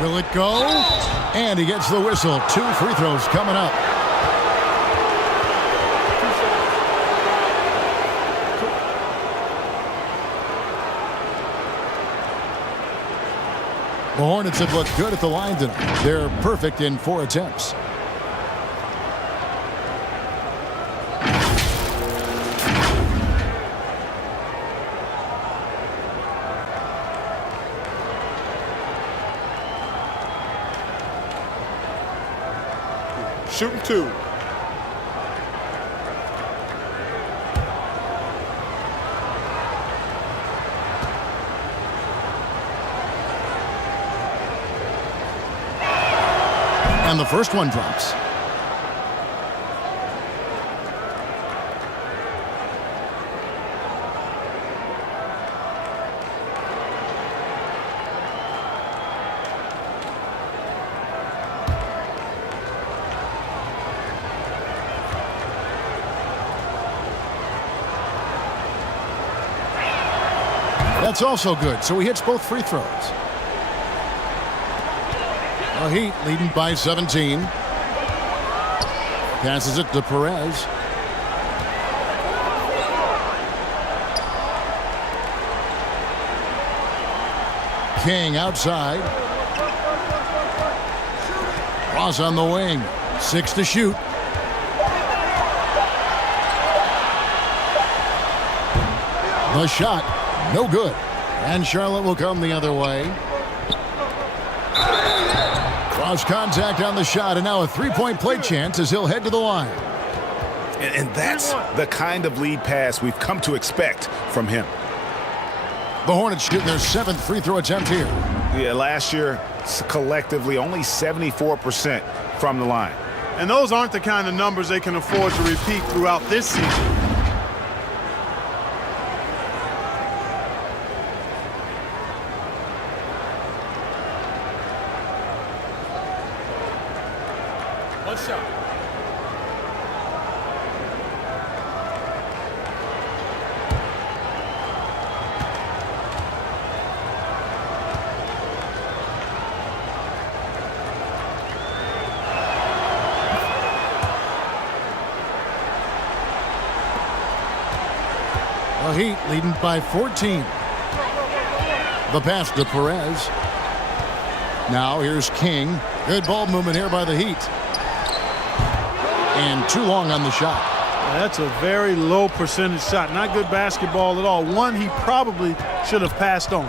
Will it go? And he gets the whistle. 2 free throws coming up. The Hornets have looked good at the line tonight. They're perfect in 4 attempts. Shooting 2. And the first one drops. That's also good, so he hits both free throws. The Heat leading by 17. Passes it to Perez. King outside. Ross on the wing. 6 to shoot. The shot, no good. And Charlotte will come the other way. Cross contact on the shot, and now a three-point play chance as he'll head to the line. And that's the kind of lead pass we've come to expect from him. The Hornets shooting their 7th free throw attempt here. Yeah, last year, collectively, only 74% from the line. And those aren't the kind of numbers they can afford to repeat throughout this season. One shot. The Heat leading by 14. The pass to Perez. Now here's King. Good ball movement here by the Heat. And too long on the shot. That's a very low percentage shot. Not good basketball at all. One he probably should have passed on.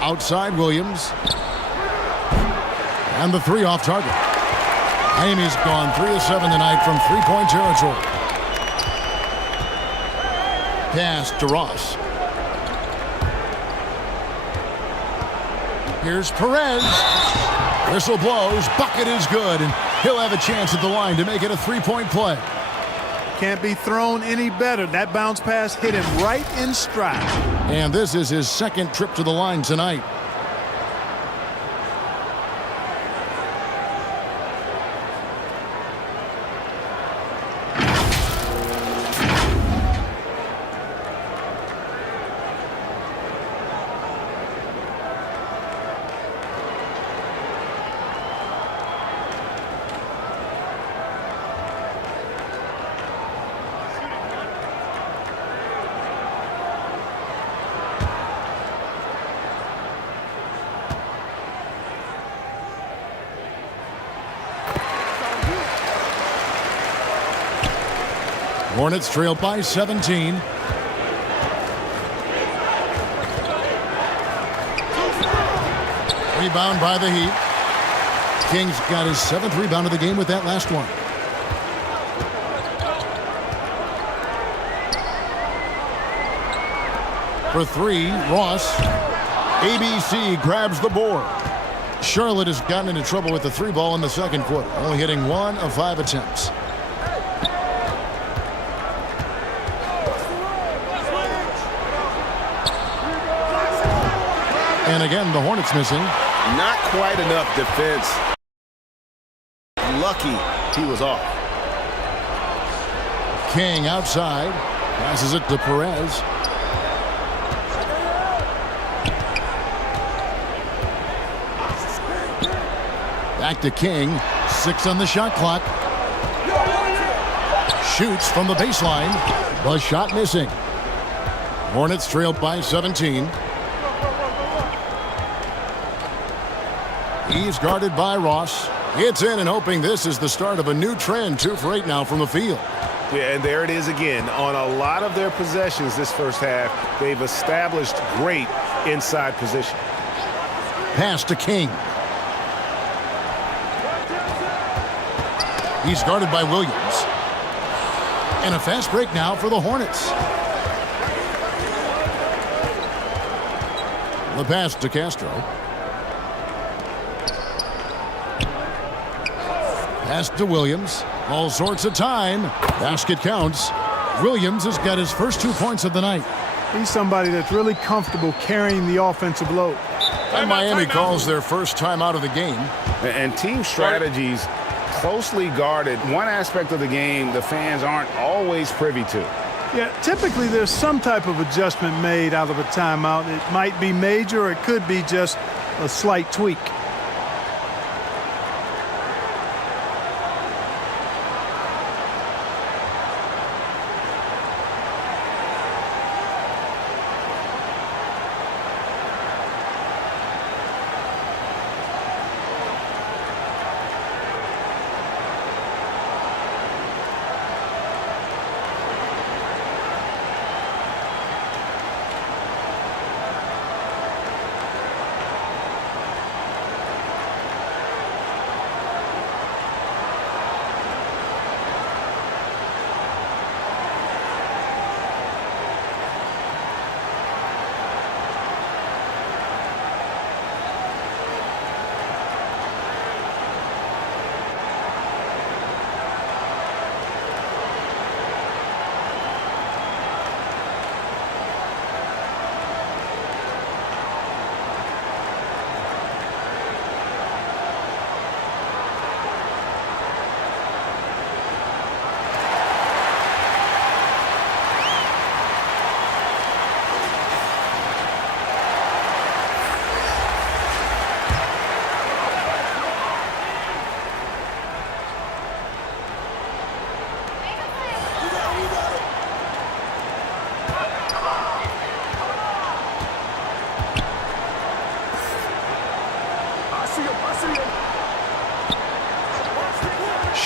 Outside Williams. And the 3 off target. Amy's gone 3 of 7 tonight from 3-point territory. Pass to Ross. Here's Perez. Whistle blows. Bucket is good, and he'll have a chance at the line to make it a 3-point play. Can't be thrown any better. That bounce pass hit him right in stride. And this is his 2nd trip to the line tonight. Hornets trail by 17. Rebound by the Heat. King's got his 7th rebound of the game with that last one. For 3, Ross. ABC grabs the board. Charlotte has gotten into trouble with the 3 ball in the 2nd quarter, only hitting 1 of 5 attempts. And again, the Hornets missing. Not quite enough defense. Lucky he was off. King outside. Passes it to Perez. Back to King. 6 on the shot clock. Shoots from the baseline. The shot missing. Hornets trailed by 17. He's guarded by Ross. It's in and hoping this is the start of a new trend. 2 for 8 now from the field. Yeah, and there it is again. On a lot of their possessions this first half, they've established great inside position. Pass to King. He's guarded by Williams. And a fast break now for the Hornets. The pass to Castro. Pass to Williams. All sorts of time. Basket counts. Williams has got his first 2 points of the night. He's somebody that's really comfortable carrying the offensive load. And Miami calls their first time out of the game. And team strategies closely guarded. One aspect of the game the fans aren't always privy to. Yeah, typically there's some type of adjustment made out of a timeout. It might be major or it could be just a slight tweak.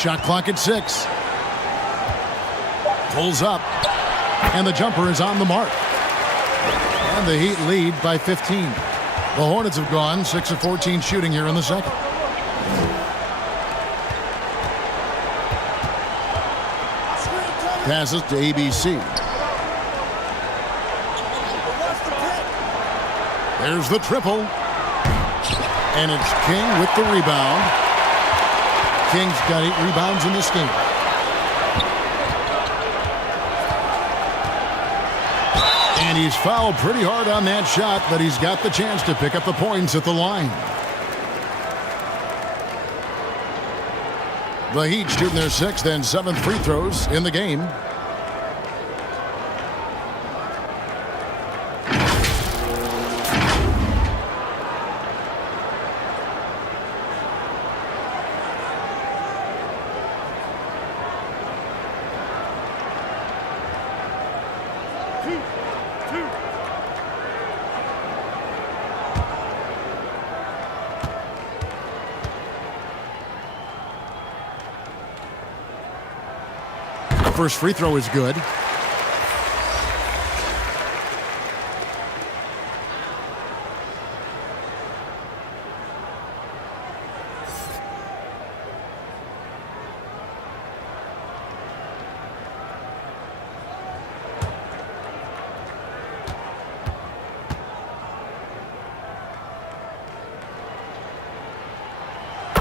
Shot clock at 6. Pulls up. And the jumper is on the mark. And the Heat lead by 15. The Hornets have gone 6 of 14 shooting here in the second. Passes to ABC. There's the triple. And it's King with the rebound. King's got 8 rebounds in this game. And he's fouled pretty hard on that shot, but he's got the chance to pick up the points at the line. The Heat shooting their 6th and 7th free throws in the game. First free throw is good.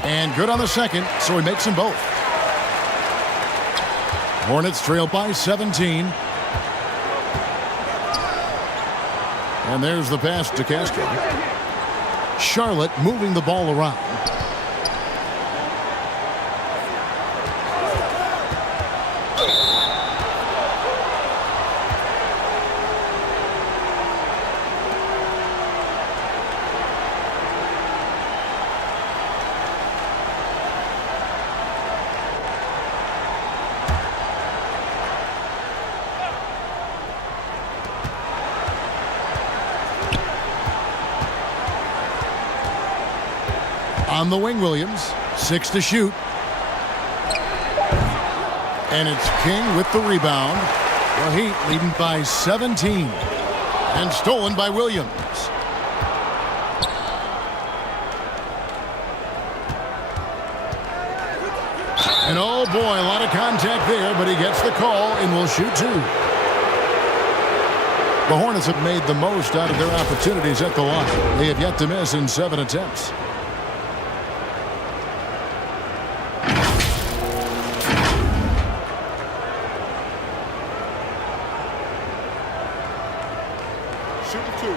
And good on the second, so he makes them both. Hornets trail by 17. And there's the pass to Castro. Charlotte moving the ball around. On the wing, Williams. 6 to shoot. And it's King with the rebound. The Heat leading by 17. And stolen by Williams. And oh boy, a lot of contact there, but he gets the call and will shoot 2. The Hornets have made the most out of their opportunities at the line. They have yet to miss in 7 attempts. Shooting 2.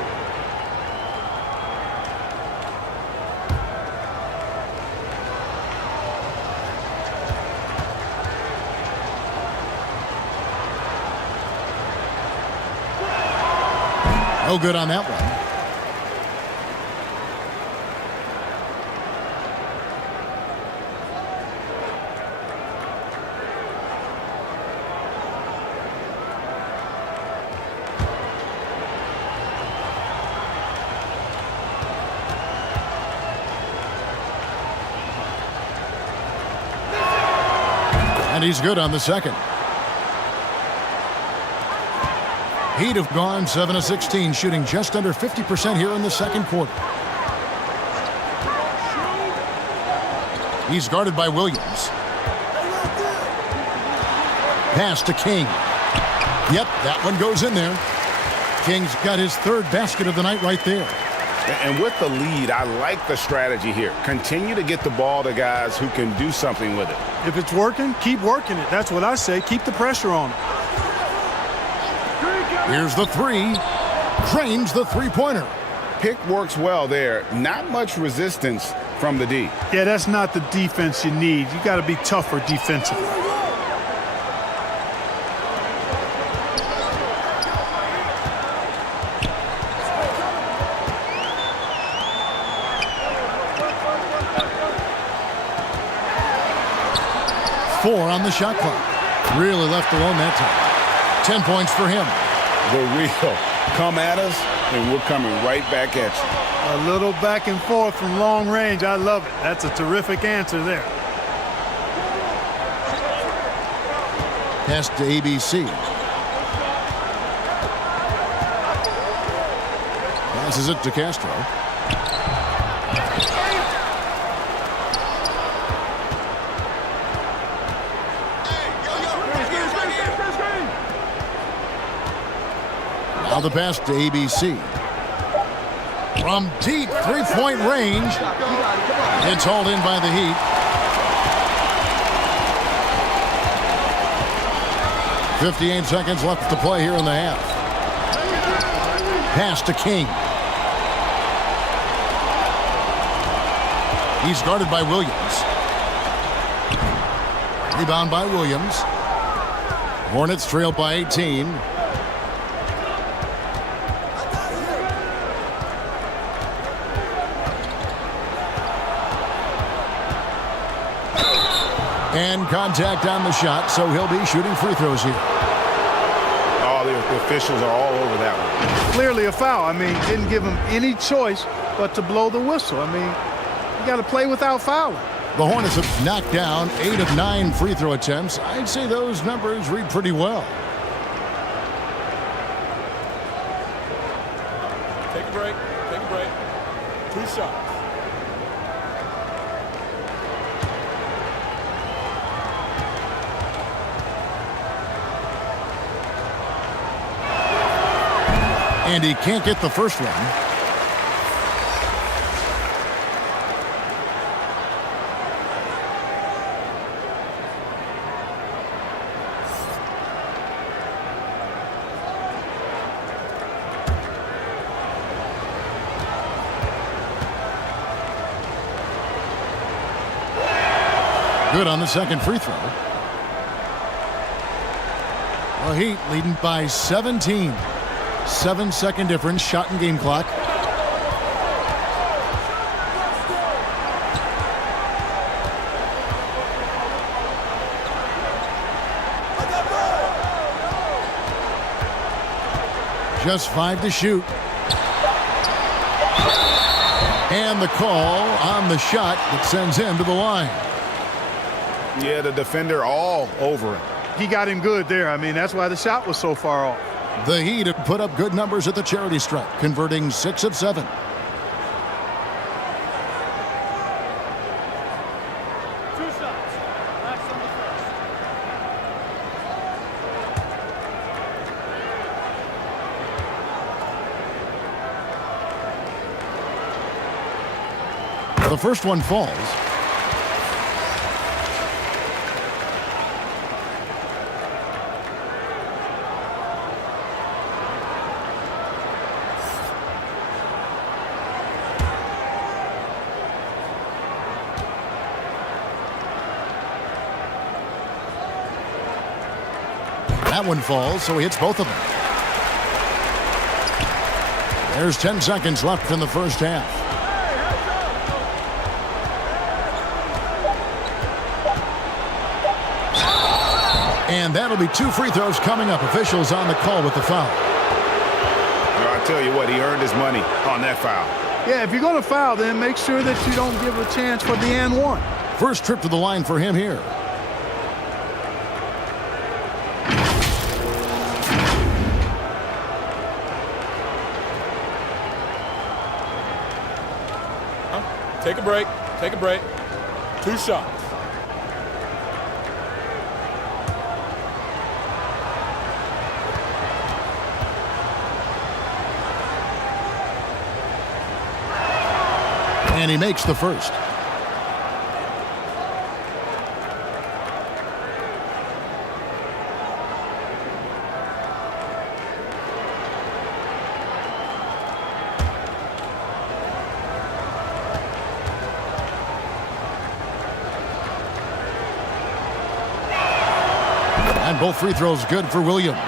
No good on that one. And he's good on the second. Heat have gone 7 of 16, shooting just under 50% here in the second quarter. He's guarded by Williams. Pass to King. Yep, that one goes in there. King's got his 3rd basket of the night right there. And with the lead, I like the strategy here. Continue to get the ball to guys who can do something with it. If it's working, keep working it. That's what I say. Keep the pressure on it. Here's the 3. Drains the three-pointer. Pick works well there. Not much resistance from the D. Yeah, that's not the defense you need. You got to be tougher defensively. Four on the shot clock. Really left alone that time. 10 points for him. The real come at us, and we're coming right back at you. A little back and forth from long range. I love it. That's a terrific answer there. Pass to ABC. Passes it to Castro. Now the pass to ABC. From deep three-point range. It's hauled in by the Heat. .58 seconds left to play here in the half. Pass to King. He's guarded by Williams. Rebound by Williams. Hornets trail by 18. And contact on the shot, so he'll be shooting free throws here. Oh, the officials are all over that one. Clearly a foul. I mean, didn't give him any choice but to blow the whistle. I mean, you got to play without fouling. The Hornets have knocked down 8 of 9 free throw attempts. I'd say those numbers read pretty well. Take a break. Take a break. 2 shots. And he can't get the first one. Good on the second free throw. The Heat leading by 17. 7-second difference, shot and game clock. Just 5 to shoot. And the call on the shot that sends him to the line. Yeah, the defender all over him. He got him good there. I mean, that's why the shot was so far off. The Heat have put up good numbers at the charity stripe, converting 6 of 7. The first one falls. That one falls, so he hits both of them. There's 10 seconds left in the first half. And that'll be 2 free throws coming up. Officials on the call with the foul. Well, I tell you what, he earned his money on that foul. Yeah, if you're going to foul, then make sure that you don't give a chance for the and one. First trip to the line for him here. Take a break. Take a break. 2 shots. And he makes the first. And both free throws good for Williams.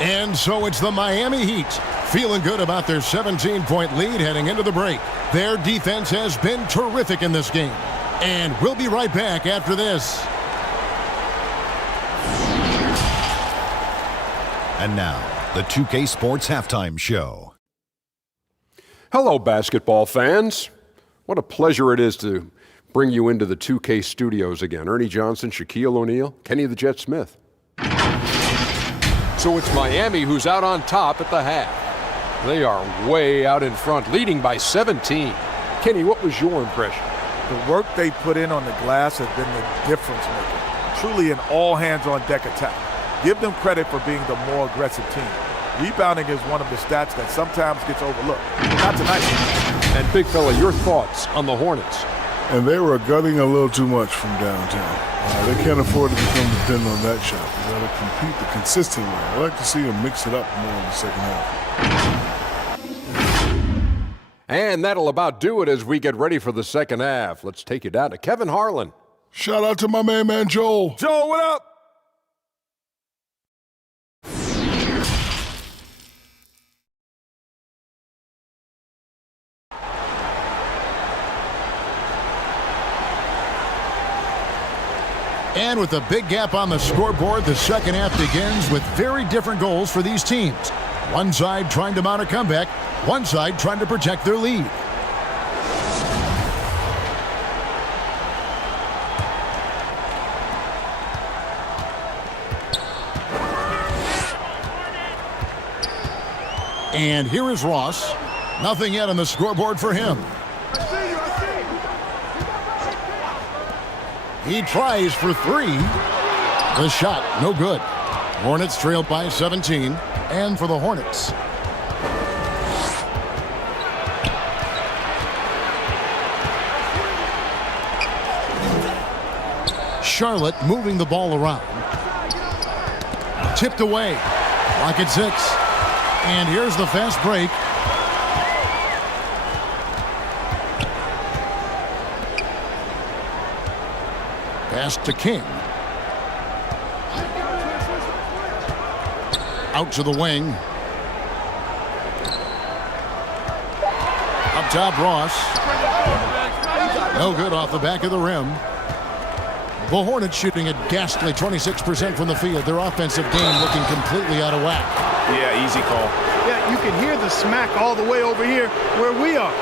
And so it's the Miami Heat, feeling good about their 17-point lead heading into the break. Their defense has been terrific in this game. And we'll be right back after this. And now, the 2K Sports Halftime Show. Hello, basketball fans. What a pleasure it is to bring you into the 2K studios again. Ernie Johnson, Shaquille O'Neal, Kenny the Jet Smith. So it's Miami who's out on top at the half. They are way out in front, leading by 17. Kenny, what was your impression? The work they put in on the glass has been the difference maker. Truly an all-hands-on-deck attack. Give them credit for being the more aggressive team. Rebounding is one of the stats that sometimes gets overlooked. Not tonight. And Big Fella, your thoughts on the Hornets? And they were gutting a little too much from downtown. They can't afford to become dependent on that shot. They got to compete the consistent way. I like to see them mix it up more in the second half. And that'll about do it as we get ready for the second half. Let's take you down to Kevin Harlan. Shout out to my main man, Joel. Joel, what up? And with a big gap on the scoreboard, the second half begins with very different goals for these teams. One side trying to mount a comeback, one side trying to protect their lead. And here is Ross. Nothing yet on the scoreboard for him. He tries for 3. The shot, no good. Hornets trailed by 17. And for the Hornets, Charlotte moving the ball around. Tipped away. Clock at 6. And here's the fast break. Pass to King. Out to the wing. Up top, Ross. No good off the back of the rim. The Hornets shooting a ghastly 26% from the field. Their offensive game looking completely out of whack. Yeah, easy call. Yeah, you can hear the smack all the way over here where we are.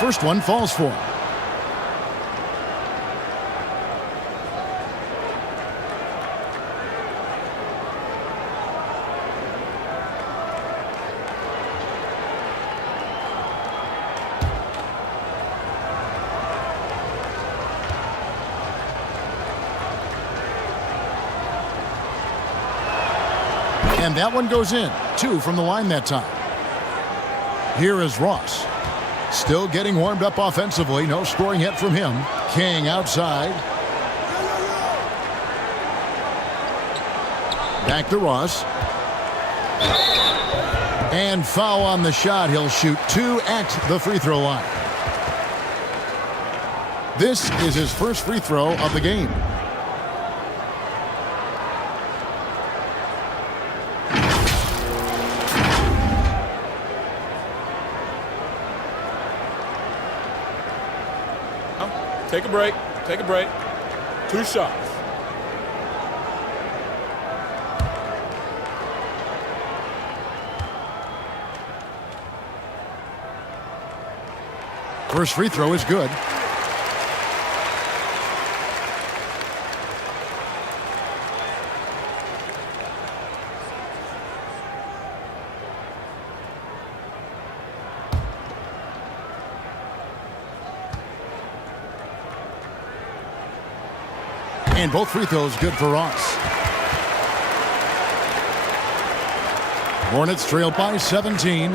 First one falls for him. And that one goes in. 2 from the line that time. Here is Ross. Still getting warmed up offensively. No scoring yet from him. King outside. Back to Ross. And foul on the shot. He'll shoot 2 at the free throw line. This is his first free throw of the game. Take a break. Take a break. 2 shots. First free throw is good. And both free throws good for Ross. Hornets trail by 17.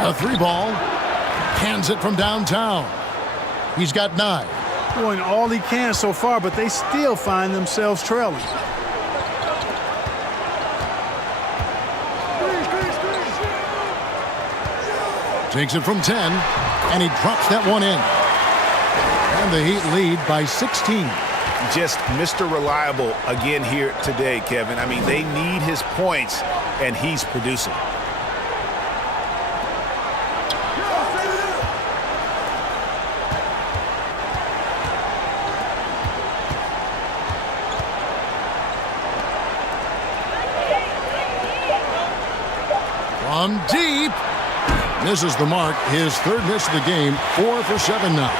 A 3-ball. Hands it from downtown. He's got 9. Doing all he can so far, but they still find themselves trailing. Takes it from 10, and he drops that one in. And the Heat lead by 16. Just Mr. Reliable again here today, Kevin. I mean, they need his points, and he's producing. From deep. Misses the mark. His 3rd miss of the game. 4 for 7 now.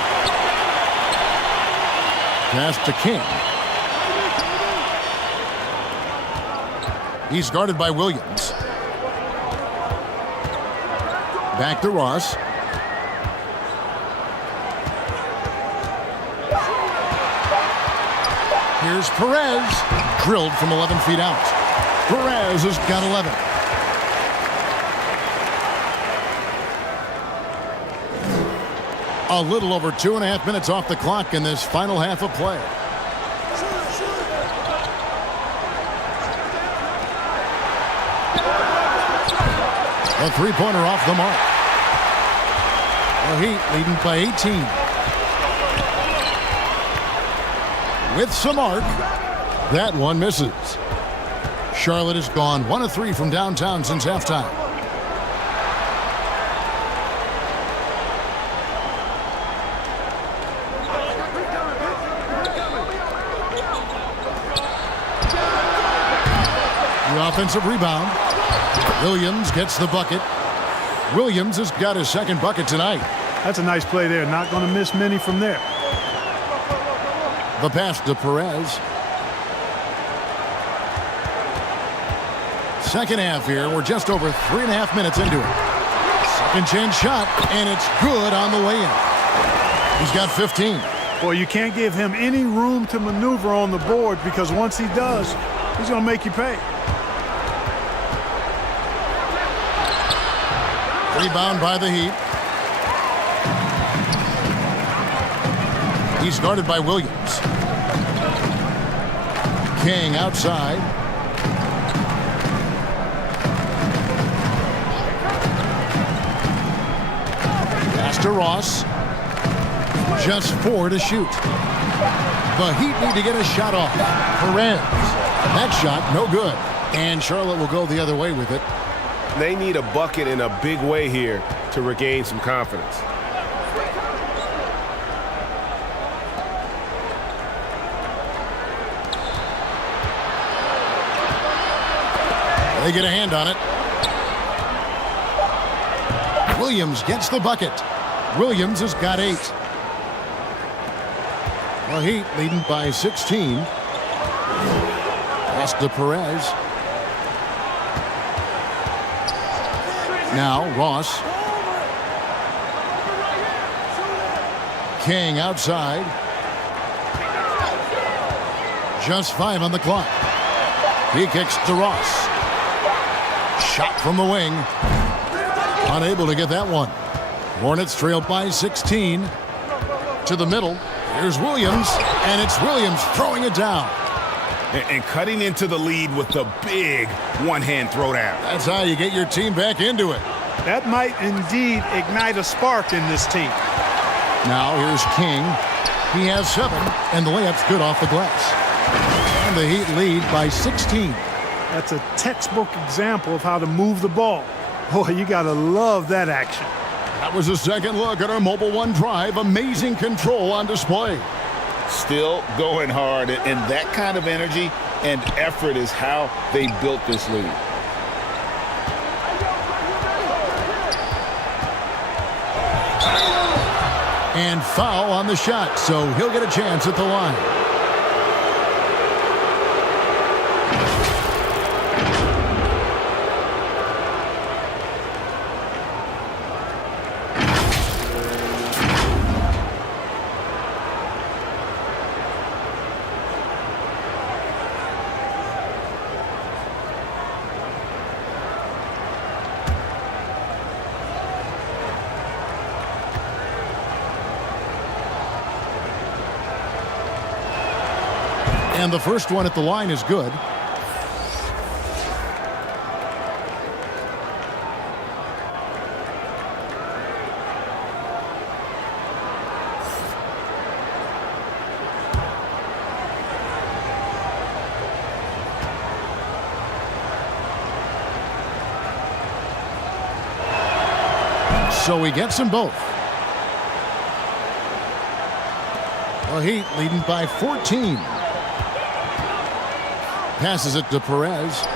Pass to King. He's guarded by Williams. Back to Ross. Here's Perez. Drilled from 11 feet out. Perez has got 11. A little over 2.5 minutes off the clock in this final half of play. A 3-pointer off the mark. The Heat leading by 18. With some arc, that one misses. Charlotte has gone 1 of 3 from downtown since halftime. Offensive rebound. Williams gets the bucket. Williams has got his 2nd bucket tonight. That's a nice play there. Not going to miss many from there. The pass to Perez. Second half here. We're just over 3.5 minutes into it. Second chance shot, and it's good on the way in. He's got 15. Well, you can't give him any room to maneuver on the board, because once he does, he's going to make you pay. Rebound by the Heat. He's guarded by Williams. King outside. Pass to Ross. Just 4 to shoot. The Heat need to get a shot off. Perez. That shot, no good. And Charlotte will go the other way with it. They need a bucket in a big way here to regain some confidence. They get a hand on it. Williams gets the bucket. Williams has got 8. The Heat leading by 16. Pass to Perez. Now Ross. King outside. Just 5 on the clock. He kicks to Ross. Shot from the wing. Unable to get that one. Hornets trail by 16. To the middle. Here's Williams. And it's Williams throwing it down. And cutting into the lead with the big one-hand throwdown. That's how you get your team back into it. That might indeed ignite a spark in this team. Now here's King. He has 7, and the layup's good off the glass. And the Heat lead by 16. That's a textbook example of how to move the ball. Boy, you got to love that action. That was a second look at our Mobile One drive. Amazing control on display. Still going hard, and that kind of energy and effort is how they built this lead. And foul on the shot, so he'll get a chance at the line. And the first one at the line is good. So he gets them both. The Heat leading by 14. Passes it to Perez.